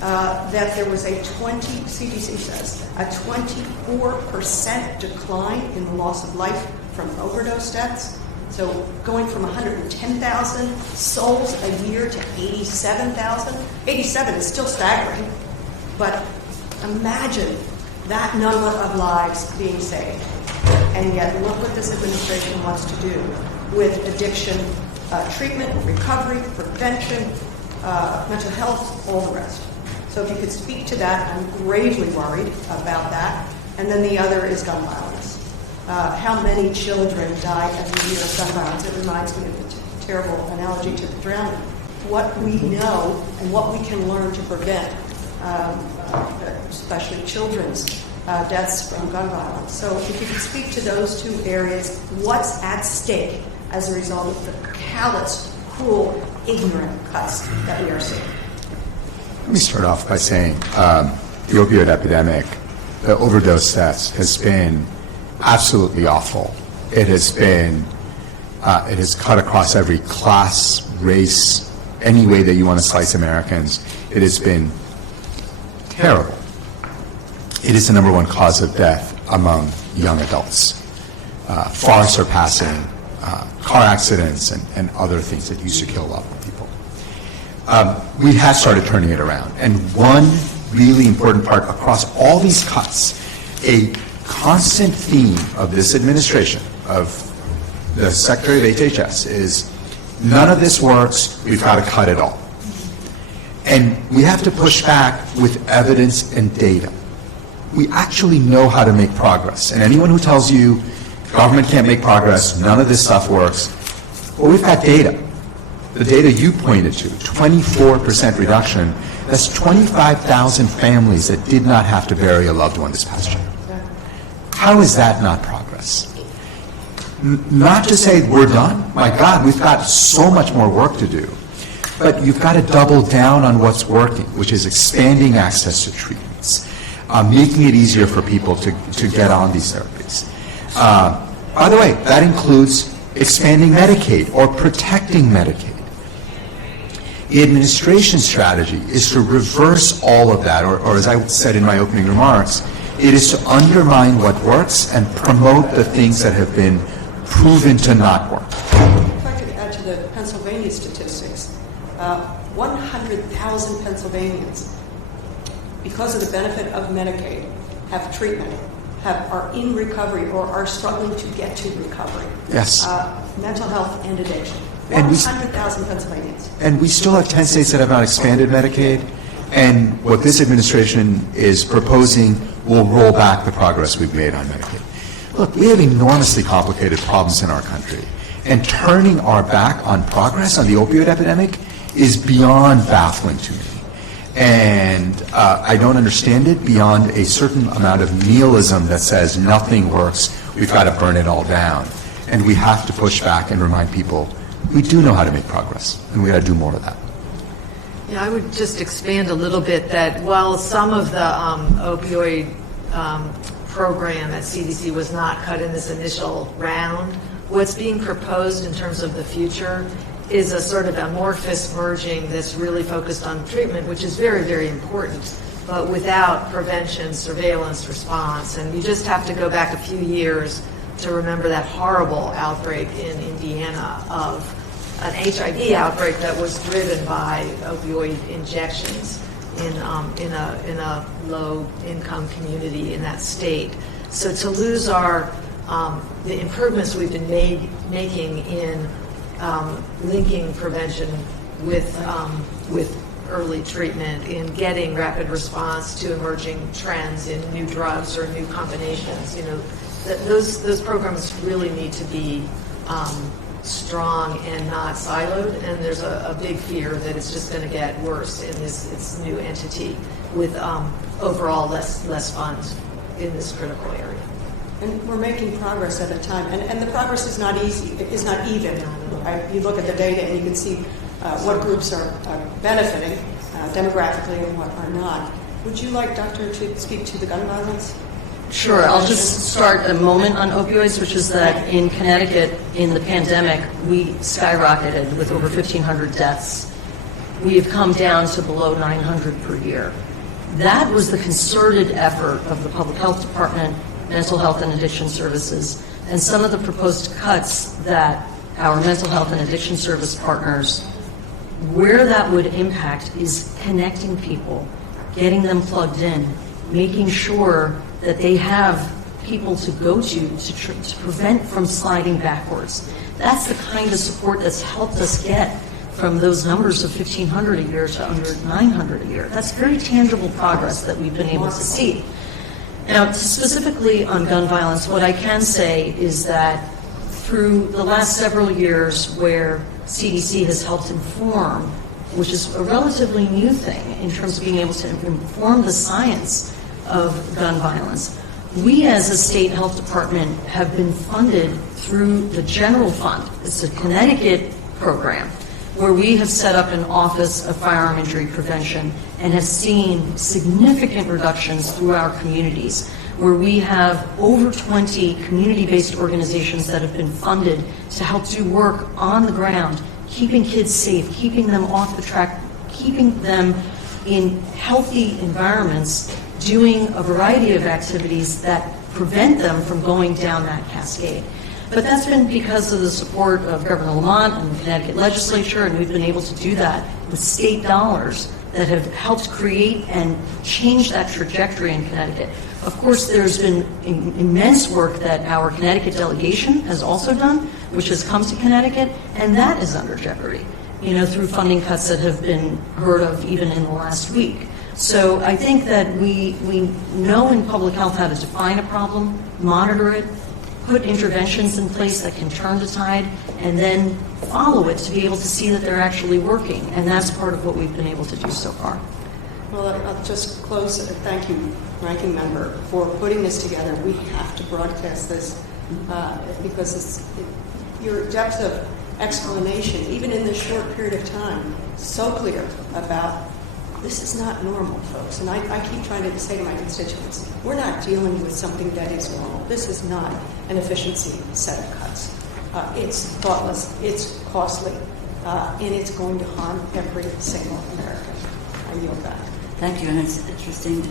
that there was CDC says, a 24% decline in the loss of life from overdose deaths. So going from 110,000 souls a year to 87,000. 87 is still staggering, but imagine that number of lives being saved. And yet, look what this administration wants to do with addiction treatment, recovery, prevention, mental health, all the rest. So if you could speak to that, I'm gravely worried about that. And then the other is gun violence. How many children die every year of gun violence? It reminds me of the terrible analogy to the drowning. What we know and what we can learn to prevent, especially children's deaths from gun violence. So if you could speak to those two areas, what's at stake as a result of the callous, cruel, ignorant cuts that we are seeing? Let me start off by saying the opioid epidemic, the overdose deaths, has been absolutely awful. It has cut across every class, race, any way that you want to slice Americans. It has been terrible. It is the number one cause of death among young adults, far surpassing car accidents and other things that used to kill a lot of people. We have started turning it around. And one really important part across all these cuts, a constant theme of this administration, of the Secretary of HHS, is none of this works, we've got to cut it all. And we have to push back with evidence and data. We actually know how to make progress. And anyone who tells you government can't make progress, none of this stuff works, well, we've got data. The data you pointed to, 24% reduction, that's 25,000 families that did not have to bury a loved one this past year. How is that not progress? not to say we're done. My God, we've got so much more work to do. But you've got to double down on what's working, which is expanding access to treatments, making it easier for people to get on these therapies. By the way, that includes expanding Medicaid or protecting Medicaid. The administration strategy is to reverse all of that, or as I said in my opening remarks, it is to undermine what works and promote the things that have been proven to not work. If I could add to the Pennsylvania statistics, 100,000 Pennsylvanians, because of the benefit of Medicaid, have treatment, are in recovery or are struggling to get to recovery. Yes. Mental health and addiction. And 100,000 Pennsylvanians. And we still have 10 states that have not expanded Medicaid, and what this administration is proposing will roll back the progress we've made on Medicaid. Look, we have enormously complicated problems in our country, and turning our back on progress on the opioid epidemic is beyond baffling to me. And I don't understand it beyond a certain amount of nihilism that says nothing works, we've got to burn it all down. And we have to push back and remind people we do know how to make progress, and we got to do more of that. Yeah, I would just expand a little bit that while some of the opioid program at CDC was not cut in this initial round, what's being proposed in terms of the future is a sort of amorphous merging that's really focused on treatment, which is very, very important, but without prevention, surveillance, response. And you just have to go back a few years to remember that horrible outbreak in Indiana of an HIV outbreak that was driven by opioid injections in a low-income community in that state. So to lose the improvements we've been making in linking prevention with early treatment, in getting rapid response to emerging trends in new drugs or new combinations, those programs really need to be strong and not siloed, and there's a big fear that it's just going to get worse in this new entity with overall less funds in this critical area. And we're making progress at a time, and the progress is not easy. It is not even. Right? You look at the data and you can see what groups are benefiting demographically and what are not. Would you like, Doctor, to speak to the gun violence? Sure. I'll just start a moment on opioids, which is that in Connecticut, in the pandemic, we skyrocketed with over 1,500 deaths. We have come down to below 900 per year. That was the concerted effort of the Public Health Department, Mental Health and Addiction Services, and some of the proposed cuts that our mental health and addiction service partners, where that would impact is connecting people, getting them plugged in, making sure that they have people to go to prevent from sliding backwards. That's the kind of support that's helped us get from those numbers of 1,500 a year to under 900 a year. That's very tangible progress that we've been able to see. Now, specifically on gun violence, what I can say is that through the last several years where CDC has helped inform, which is a relatively new thing in terms of being able to inform the science of gun violence, we as a state health department have been funded through the general fund. It's a Connecticut program where we have set up an Office of Firearm Injury Prevention and have seen significant reductions through our communities, where we have over 20 community-based organizations that have been funded to help do work on the ground, keeping kids safe, keeping them off the track, keeping them in healthy environments, doing a variety of activities that prevent them from going down that cascade. But that's been because of the support of Governor Lamont and the Connecticut legislature, and we've been able to do that with state dollars that have helped create and change that trajectory in Connecticut. Of course, there's been immense work that our Connecticut delegation has also done, which has come to Connecticut, and that is under jeopardy, through funding cuts that have been heard of even in the last week. So I think that we know in public health how to define a problem, monitor it, put interventions in place that can turn the tide, and then follow it to be able to see that they're actually working. And that's part of what we've been able to do so far. Well, I'll just close. Thank you, Ranking Member, for putting this together. We have to broadcast this because your depth of explanation, even in this short period of time, so clear about this is not normal, folks. And I keep trying to say to my constituents, we're not dealing with something that is normal. This is not an efficiency set of cuts. It's thoughtless, it's costly, and it's going to harm every single American. I yield back. Thank you, and it's interesting,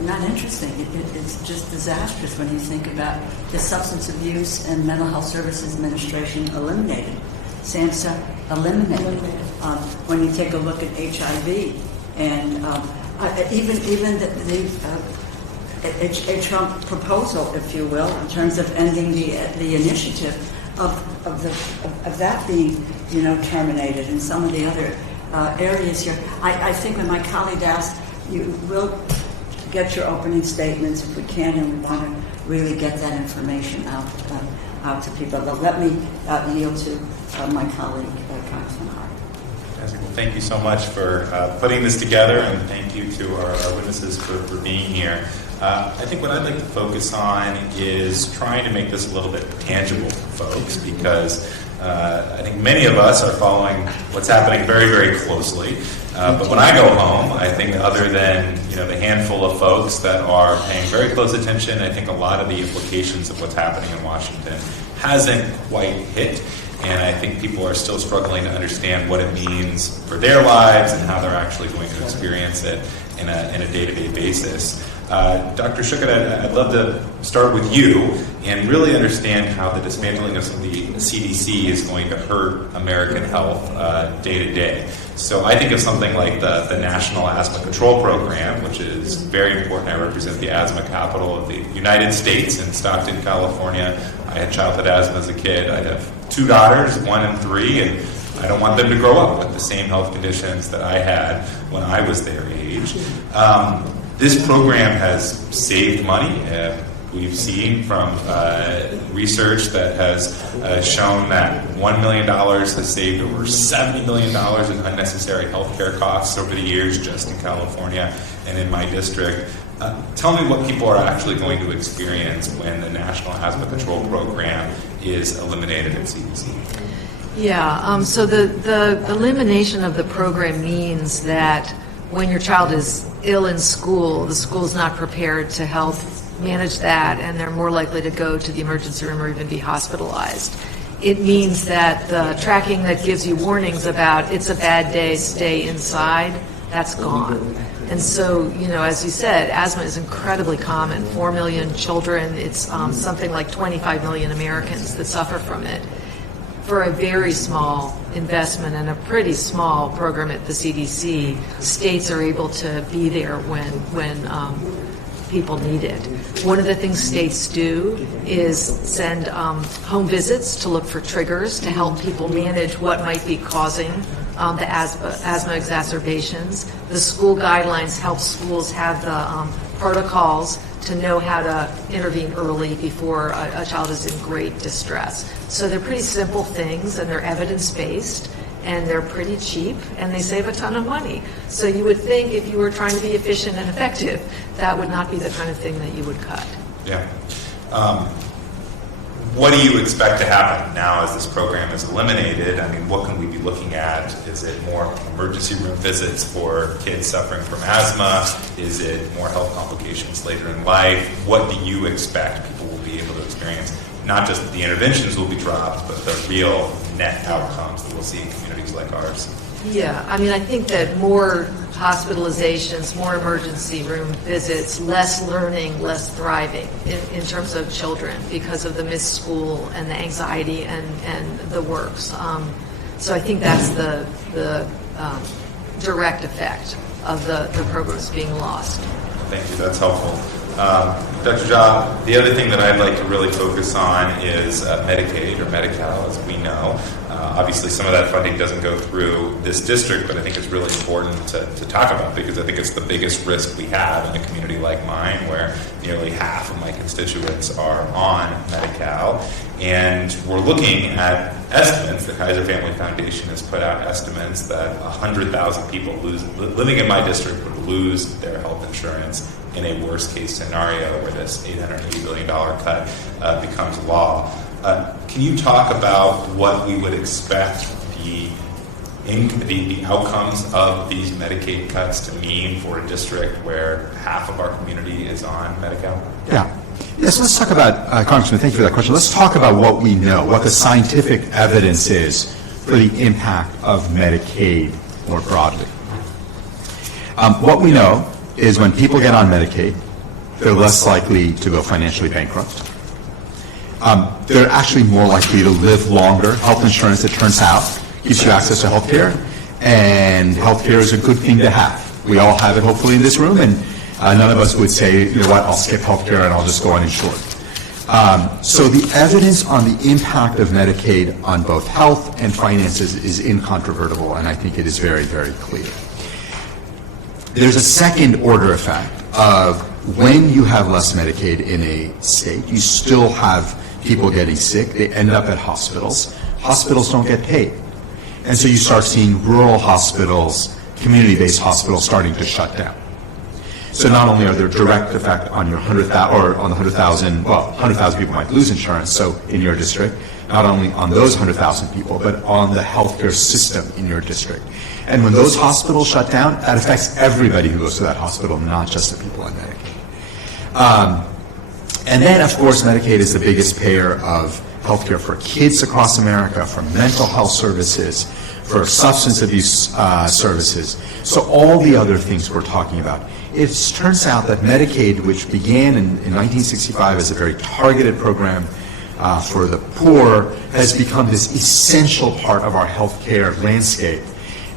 not interesting, it's just disastrous when you think about the Substance Abuse and Mental Health Services Administration eliminated. SAMHSA eliminated. When you take a look at HIV, and even a Trump proposal, if you will, in terms of ending the initiative of that being, terminated, and some of the other areas here. I think when my colleague asked, you will get your opening statements if we can, and we want to really get that information out to people. But let me yield to my colleague, Congressman Hart. Thank you so much for putting this together, and thank you to our witnesses for being here. I think what I'd like to focus on is trying to make this a little bit tangible for folks, because I think many of us are following what's happening very, very closely. But when I go home, I think other than the handful of folks that are paying very close attention, I think a lot of the implications of what's happening in Washington hasn't quite hit. And I think people are still struggling to understand what it means for their lives and how they're actually going to experience it in a day-to-day basis. Dr. Schuchat, I'd love to start with you and really understand how the dismantling of the CDC is going to hurt American health day to day. So I think of something like the National Asthma Control Program, which is very important. I represent the asthma capital of the United States in Stockton, California. I had childhood asthma as a kid. I have 2 daughters, 1 and 3, and I don't want them to grow up with the same health conditions that I had when I was their age. This program has saved money. We've seen from research that has shown that $1 million has saved over $70 million in unnecessary health care costs over the years just in California and in my district. Tell me what people are actually going to experience when the National Asthma Control Program is eliminated at CDC. Yeah, so the elimination of the program means that when your child is ill in school, the school's not prepared to help manage that, and they're more likely to go to the emergency room or even be hospitalized. It means that the tracking that gives you warnings about it's a bad day, stay inside, that's gone. And so, as you said, asthma is incredibly common. 4 million children, it's something like 25 million Americans that suffer from it. For a very small investment and a pretty small program at the CDC, states are able to be there when people need it. One of the things states do is send home visits to look for triggers to help people manage what might be causing the asthma exacerbations. The school guidelines help schools have the protocols to know how to intervene early before a child is in great distress. So they're pretty simple things, and they're evidence-based, and they're pretty cheap, and they save a ton of money. So you would think if you were trying to be efficient and effective, that would not be the kind of thing that you would cut. Yeah. What do you expect to happen now as this program is eliminated? I mean, what can we be looking at? Is it more emergency room visits for kids suffering from asthma? Is it more health complications later in life? What do you expect people will be able to experience? Not just that the interventions will be dropped, but the real net outcomes that we'll see in communities like ours. Yeah, I mean, I think that more hospitalizations, more emergency room visits, less learning, less thriving in terms of children because of the missed school and the anxiety and the works. So I think that's the direct effect of the programs being lost. Thank you, that's helpful. Dr. Jha, the other thing that I'd like to really focus on is Medicaid or Medi-Cal, as we know. Obviously, some of that funding doesn't go through this district, but I think it's really important to talk about because I think it's the biggest risk we have in a community like mine where nearly half of my constituents are on Medi-Cal. And we're looking at estimates. The Kaiser Family Foundation has put out estimates that 100,000 people living in my district would lose their health insurance in a worst-case scenario where this $880 billion cut becomes law. Can you talk about what we would expect the outcomes of these Medicaid cuts to mean for a district where half of our community is on Medi-Cal? Yeah. Yes, let's talk about, Congressman, thank you for that question. Let's talk about what we know, what the scientific evidence is for the impact of Medicaid more broadly. What we know is when people get on Medicaid, they're less likely to go financially bankrupt. They're actually more likely to live longer. Health insurance, it turns out, gives you access to health care, and health care is a good thing to have. We all have it, hopefully, in this room, and none of us would say, you know what, I'll skip health care and I'll just go uninsured. So the evidence on the impact of Medicaid on both health and finances is incontrovertible, and I think it is very, very clear. There's a second order effect of when you have less Medicaid in a state, you still have people getting sick. They end up at hospitals. Hospitals don't get paid. And so you start seeing rural hospitals, community-based hospitals starting to shut down. So not only are there direct effect on your 100,000, or on the 100,000, well, 100,000 people might lose insurance, so in your district, not only on those 100,000 people, but on the healthcare system in your district. And when those hospitals shut down, that affects everybody who goes to that hospital, not just the people on Medicaid. And then, of course, Medicaid is the biggest payer of healthcare for kids across America, for mental health services, for substance abuse services. So all the other things we're talking about. It turns out that Medicaid, which began in 1965 as a very targeted program for the poor, has become this essential part of our healthcare landscape,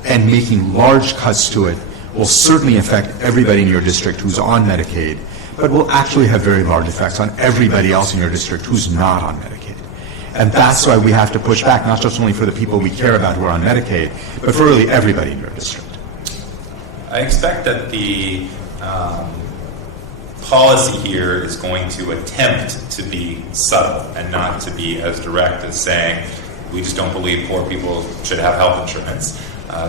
and making large cuts to it will certainly affect everybody in your district who's on Medicaid, but will actually have very large effects on everybody else in your district who's not on Medicaid. And that's why we have to push back, not just only for the people we care about who are on Medicaid, but for really everybody in your district. I expect that the policy here is going to attempt to be subtle and not to be as direct as saying, we just don't believe poor people should have health insurance.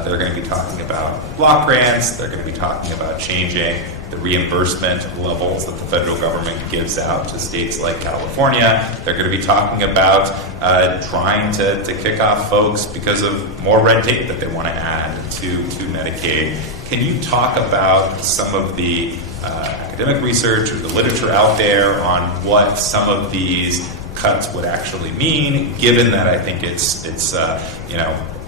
They're going to be talking about block grants. They're going to be talking about changing the reimbursement levels that the federal government gives out to states like California. They're going to be talking about trying to kick off folks because of more red tape that they want to add to Medicaid. Can you talk about some of the academic research or the literature out there on what some of these cuts would actually mean, given that I think it's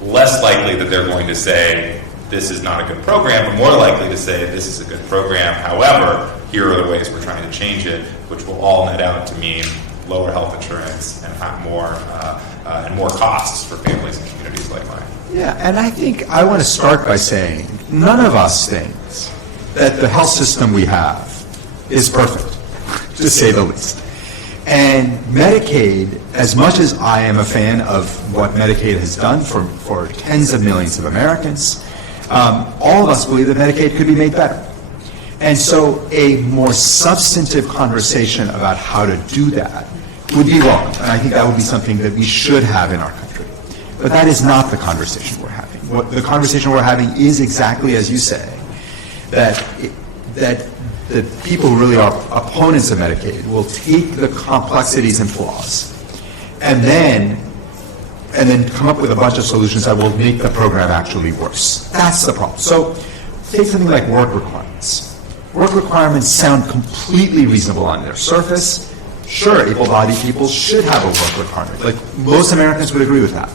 less likely that they're going to say this is not a good program, but more likely to say this is a good program. However, here are the ways we're trying to change it, which will all net out to mean lower health insurance and more costs for families and communities like mine. Yeah, and I think I want to start by saying none of us thinks that the health system we have is perfect, to say the least. And Medicaid, as much as I am a fan of what Medicaid has done for tens of millions of Americans, all of us believe that Medicaid could be made better. And so a more substantive conversation about how to do that would be wrong. And I think that would be something that we should have in our country. But that is not the conversation we're having. What the conversation we're having is exactly as you say, that the people who really are opponents of Medicaid will take the complexities and flaws and then come up with a bunch of solutions that will make the program actually worse. That's the problem. So take something like work requirements. Work requirements sound completely reasonable on their surface. Sure, able-bodied people should have a work requirement. Like most Americans would agree with that.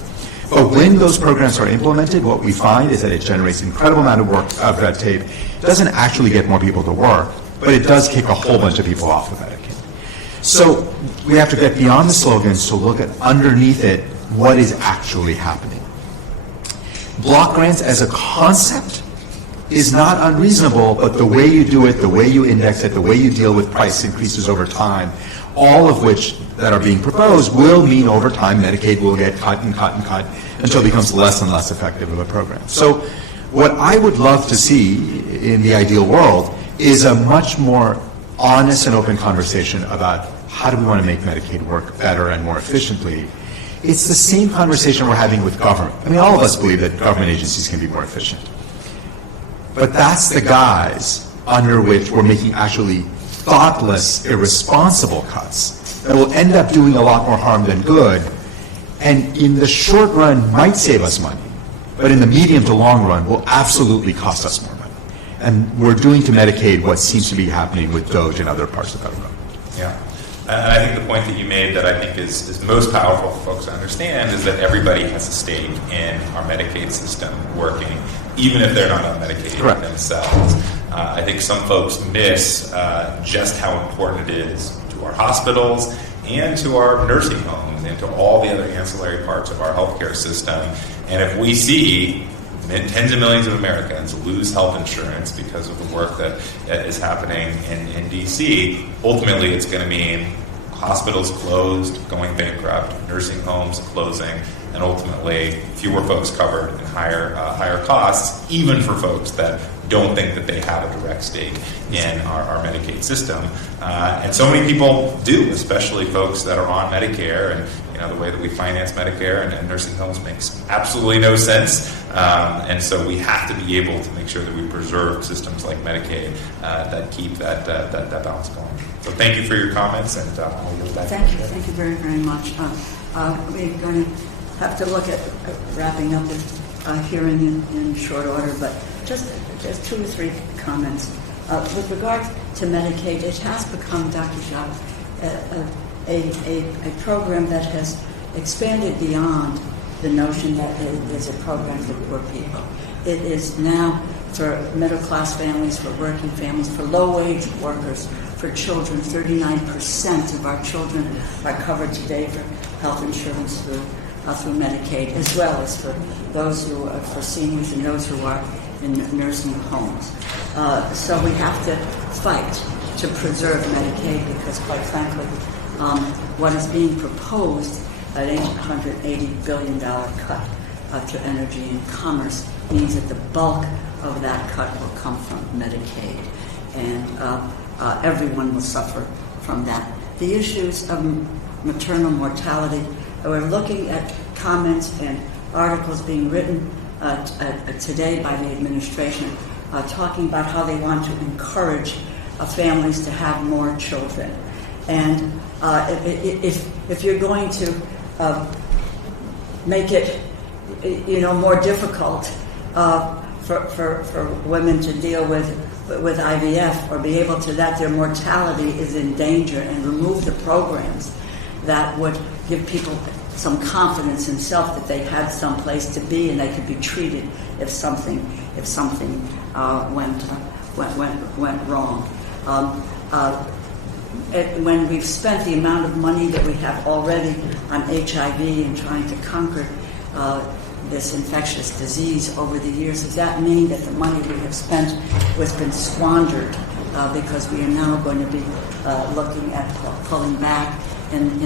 But when those programs are implemented, what we find is that it generates an incredible amount of red tape. It doesn't actually get more people to work, but it does kick a whole bunch of people off of Medicaid. So we have to get beyond the slogans to look at underneath it what is actually happening. Block grants as a concept is not unreasonable, but the way you do it, the way you index it, the way you deal with price increases over time, all of which that are being proposed will mean over time Medicaid will get cut and cut and cut until it becomes less and less effective of a program. So what I would love to see in the ideal world is a much more honest and open conversation about how do we want to make Medicaid work better and more efficiently. It's the same conversation we're having with government. I mean, all of us believe that government agencies can be more efficient. But that's the guise under which we're making actually thoughtless, irresponsible cuts that will end up doing a lot more harm than good, and in the short run might save us money, but in the medium to long run will absolutely cost us more money. And we're doing to Medicaid what seems to be happening with DOJ and other parts of the government. Yeah. And I think the point that you made that I think is most powerful for folks to understand is that everybody has a stake in our Medicaid system working, even if they're not on Medicaid Correct. themselves. I think some folks miss just how important it is to our hospitals and to our nursing homes and to all the other ancillary parts of our healthcare system. And if we see tens of millions of Americans lose health insurance because of the work that is happening in D.C., ultimately it's going to mean hospitals closed, going bankrupt, nursing homes closing, and ultimately fewer folks covered and higher costs, even for folks that don't think that they have a direct stake in our Medicaid system. And so many people do, especially folks that are on Medicare. And the way that we finance Medicare and nursing homes makes absolutely no sense. And so we have to be able to make sure that we preserve systems like Medicaid that keep that balance going. So thank you for your comments, and I'll yield back. Thank you very, very much. We're going to have to look at wrapping up the hearing in short order, but just 2 or 3 comments. With regard to Medicaid, it has become, Dr. Jacques, a program that has expanded beyond the notion that it is a program for poor people. It is now for middle-class families, for working families, for low-wage workers, for children. 39% of our children are covered today for health insurance through Medicaid, as well as for those who are for seniors and those who are in nursing homes. So we have to fight to preserve Medicaid because, quite frankly, what is being proposed, an $880 billion cut to energy and commerce, means that the bulk of that cut will come from Medicaid, and everyone will suffer from that. The issues of maternal mortality, we're looking at comments and articles being written today by the administration talking about how they want to encourage families to have more children. And if you're going to make it, more difficult for women to deal with IVF or be able to, that their mortality is in danger, and remove the programs that would give people some confidence in self that they had some place to be and they could be treated if something went wrong. When we've spent the amount of money that we have already on HIV and trying to conquer this infectious disease over the years, does that mean that the money we have spent has been squandered because we are now going to be looking at pulling back in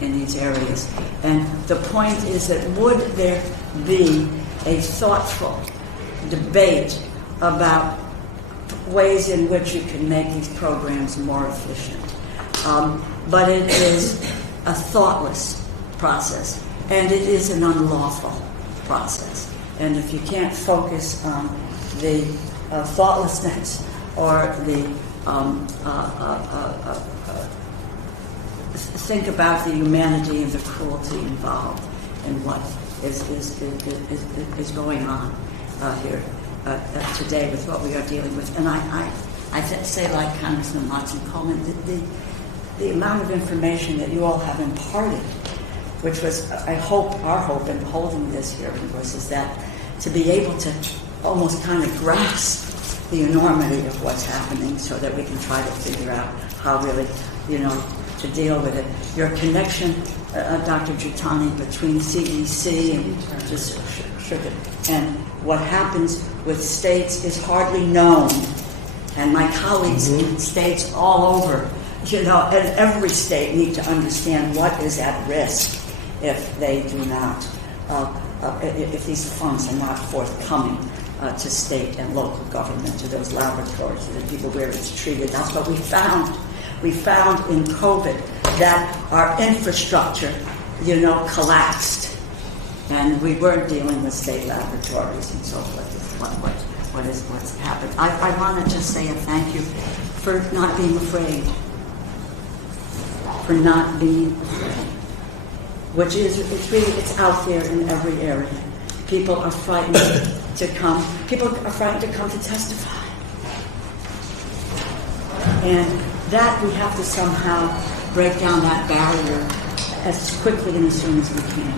these areas? And the point is that would there be a thoughtful debate about ways in which you can make these programs more efficient? But it is a thoughtless process, and it is an unlawful process. And if you can't focus on the thoughtlessness or the think about the humanity and the cruelty involved in what is going on here today with what we are dealing with. And I say, like Congressman Watson Coleman, the amount of information that you all have imparted, which was, I hope, our hope in holding this hearing is that to be able to almost kind of grasp the enormity of what's happening so that we can try to figure out how really, to deal with it. Your connection, Dr. Giuttani, between CDC and just and what happens with states is hardly known. And my colleagues in states all over, and every state need to understand what is at risk if they do not, if these funds are not forthcoming to state and local government, to those laboratories, to the people where it's treated. That's what we found. We found in COVID that our infrastructure, collapsed. And we were dealing with state laboratories and so forth, what's happened. I want to just say a thank you for not being afraid. For not being afraid. Which is, it's out there in every area. People are frightened to come. People are frightened to come to testify. And that we have to somehow break down that barrier as quickly and as soon as we can.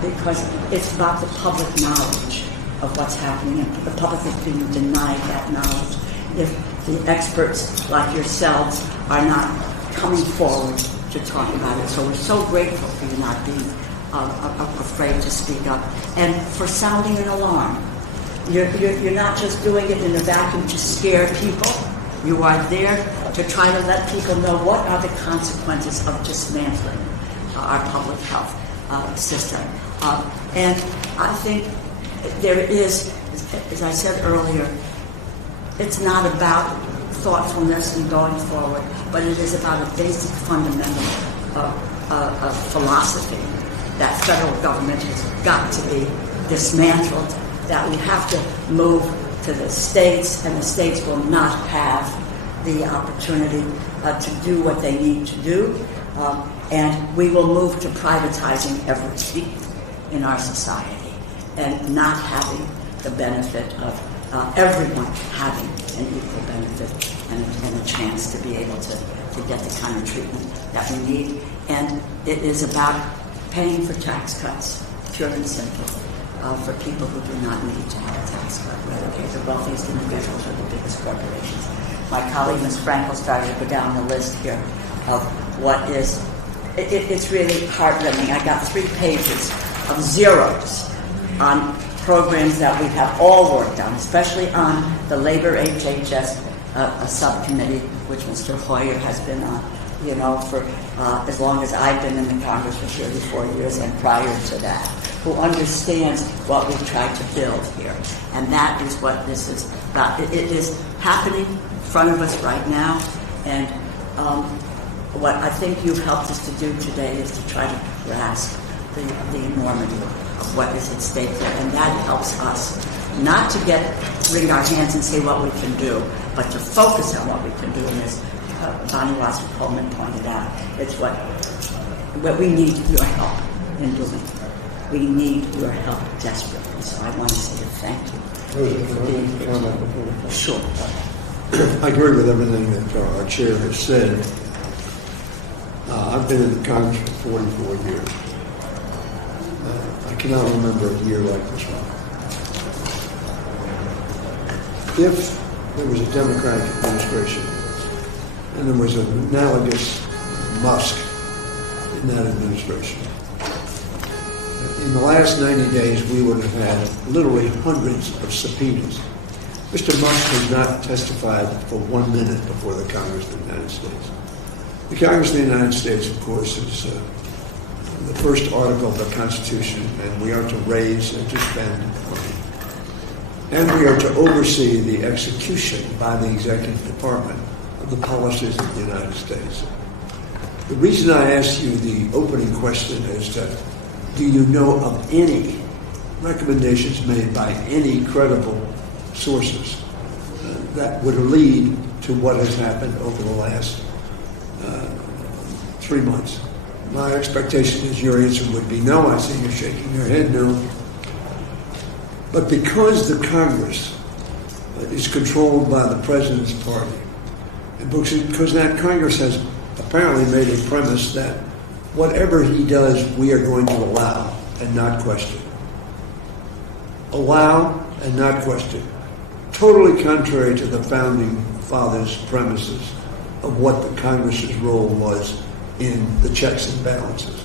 Because it's about the public knowledge of what's happening, and the public is being denied that knowledge. If the experts like yourselves are not coming forward to talk about it. So we're so grateful for you not being afraid to speak up and for sounding an alarm. You're not just doing it in a vacuum to scare people. You are there to try to let people know what are the consequences of dismantling our public health system. And I think there is, as I said earlier, it's not about thoughtfulness and going forward, but it is about a basic fundamental philosophy that federal government has got to be dismantled, that we have to move to the states, and the states will not have the opportunity to do what they need to do, and we will move to privatizing everything in our society and not having the benefit of everyone having an equal benefit and a chance to be able to get the kind of treatment that we need. And it is about paying for tax cuts, pure and simple, for people who do not need to have a tax cut, whether they're the wealthiest individuals or the biggest corporations. My colleague, Ms. Frankel, started to go down the list here of what is, it's really heart-rending. I got 3 pages of zeros on programs that we have all worked on, especially on the Labor HHS subcommittee, which Mr. Hoyer has been on, for as long as I've been in the Congress, for 34 years, and prior to that, who understands what we've tried to build here. And that is what this is about. It is happening in front of us right now, and what I think you've helped us to do today is to try to grasp the enormity of what is at stake there, and that helps us not to wring our hands and say what we can do, but to focus on what we can do. And as Bonnie Wasser-Coleman pointed out, it's what we need your help in doing. We need your help desperately. So I want to say thank you for being here. Sure. I agree with everything that our chair has said. I've been in the Congress for 44 years. I cannot remember a year like this one. If there was a Democratic administration and there was an analogous Musk in that administration, in the last 90 days we would have had literally hundreds of subpoenas. Mr. Musk has not testified for 1 minute before the Congress of the United States. The Congress of the United States, of course, is the first article of the Constitution, and we are to raise and to spend money. And we are to oversee the execution by the Executive Department of the policies of the United States. The reason I asked you the opening question is do you know of any recommendations made by any credible sources that would lead to what has happened over the last 3 months? My expectation is your answer would be no. I see you shaking your head no. But because the Congress is controlled by the President's party, and because that Congress has apparently made a premise that whatever he does, we are going to allow and not question. Allow and not question. Totally contrary to the Founding Fathers' premises of what the Congress's role was in the checks and balances.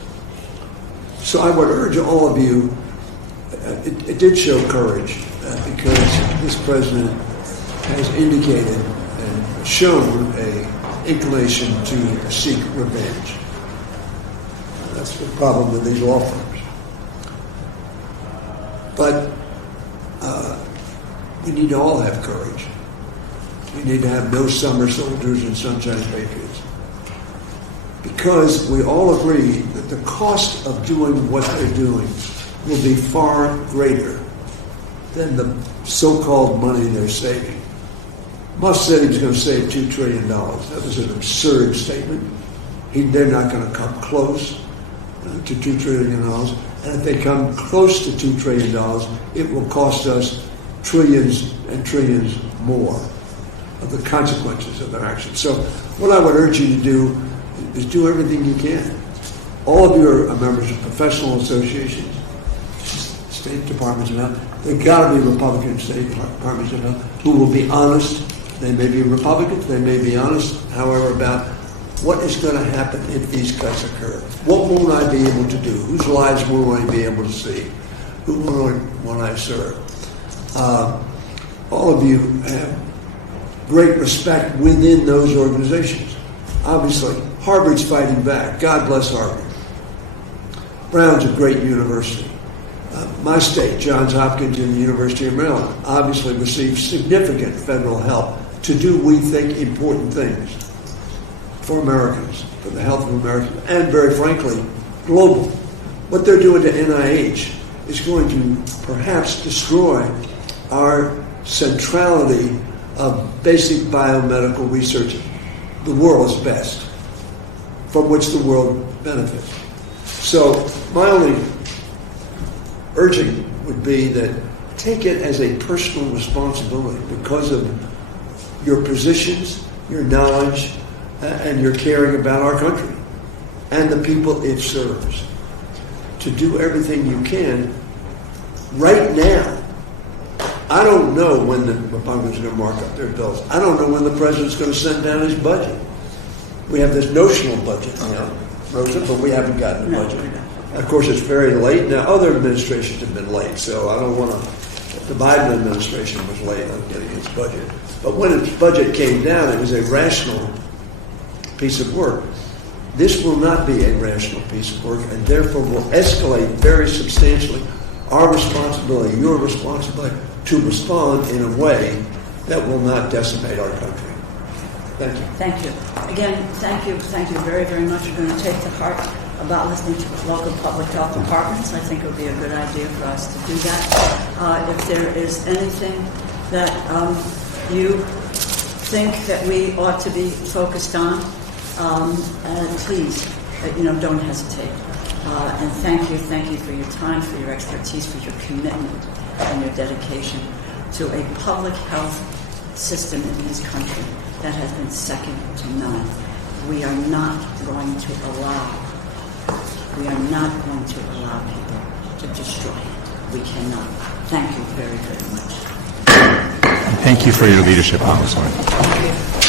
So I would urge all of you, it did show courage because this president has indicated and shown an inclination to seek revenge. That's the problem with these law firms. But we need to all have courage. We need to have no summer soldiers and sunshine patriots. Because we all agree that the cost of doing what they're doing will be far greater than the so-called money they're saving. Musk said he was going to save $2 trillion. That was an absurd statement. They're not going to come close to $2 trillion. And if they come close to $2 trillion, it will cost us trillions and trillions more of the consequences of their actions. So what I would urge you to do is do everything you can. All of you are members of professional associations, state departments of health. There got to be Republican state departments of health who will be honest. They may be Republicans, they may be honest, however, about what is going to happen if these cuts occur. What won't I be able to do? Whose lives won't I be able to see? Who won't I serve? All of you have great respect within those organizations. Obviously, Harvard's fighting back. God bless Harvard. Brown's a great university. My state, Johns Hopkins and the University of Maryland, obviously receives significant federal help to do, we think, important things for Americans, for the health of Americans, and very frankly, global. What they're doing to NIH is going to perhaps destroy our centrality of basic biomedical research, the world's best, from which the world benefits. So my only urging would be that take it as a personal responsibility because of your positions, your knowledge, and your caring about our country and the people it serves. To do everything you can right now. I don't know when the Republicans are going to mark up their bills. I don't know when the president's going to send down his budget. We have this notional budget now, Rosa, but we haven't gotten a budget. Of course, it's very late. Now, other administrations have been late, so I don't want to... The Biden administration was late on getting its budget. But when its budget came down, it was a rational piece of work. This will not be a rational piece of work, and therefore will escalate very substantially our responsibility, your responsibility, to respond in a way that will not decimate our country. Thank you. Thank you. Again, thank you very, very much. We're going to take to heart about listening to local public health departments. I think it would be a good idea for us to do that. If there is anything that you think that we ought to be focused on, please, don't hesitate. And thank you for your time, for your expertise, for your commitment and your dedication to a public health system in this country that has been second to none. We are not going to allow people to destroy it. We cannot. Thank you very, very much. Thank you for your leadership, Congresswoman. Thank you.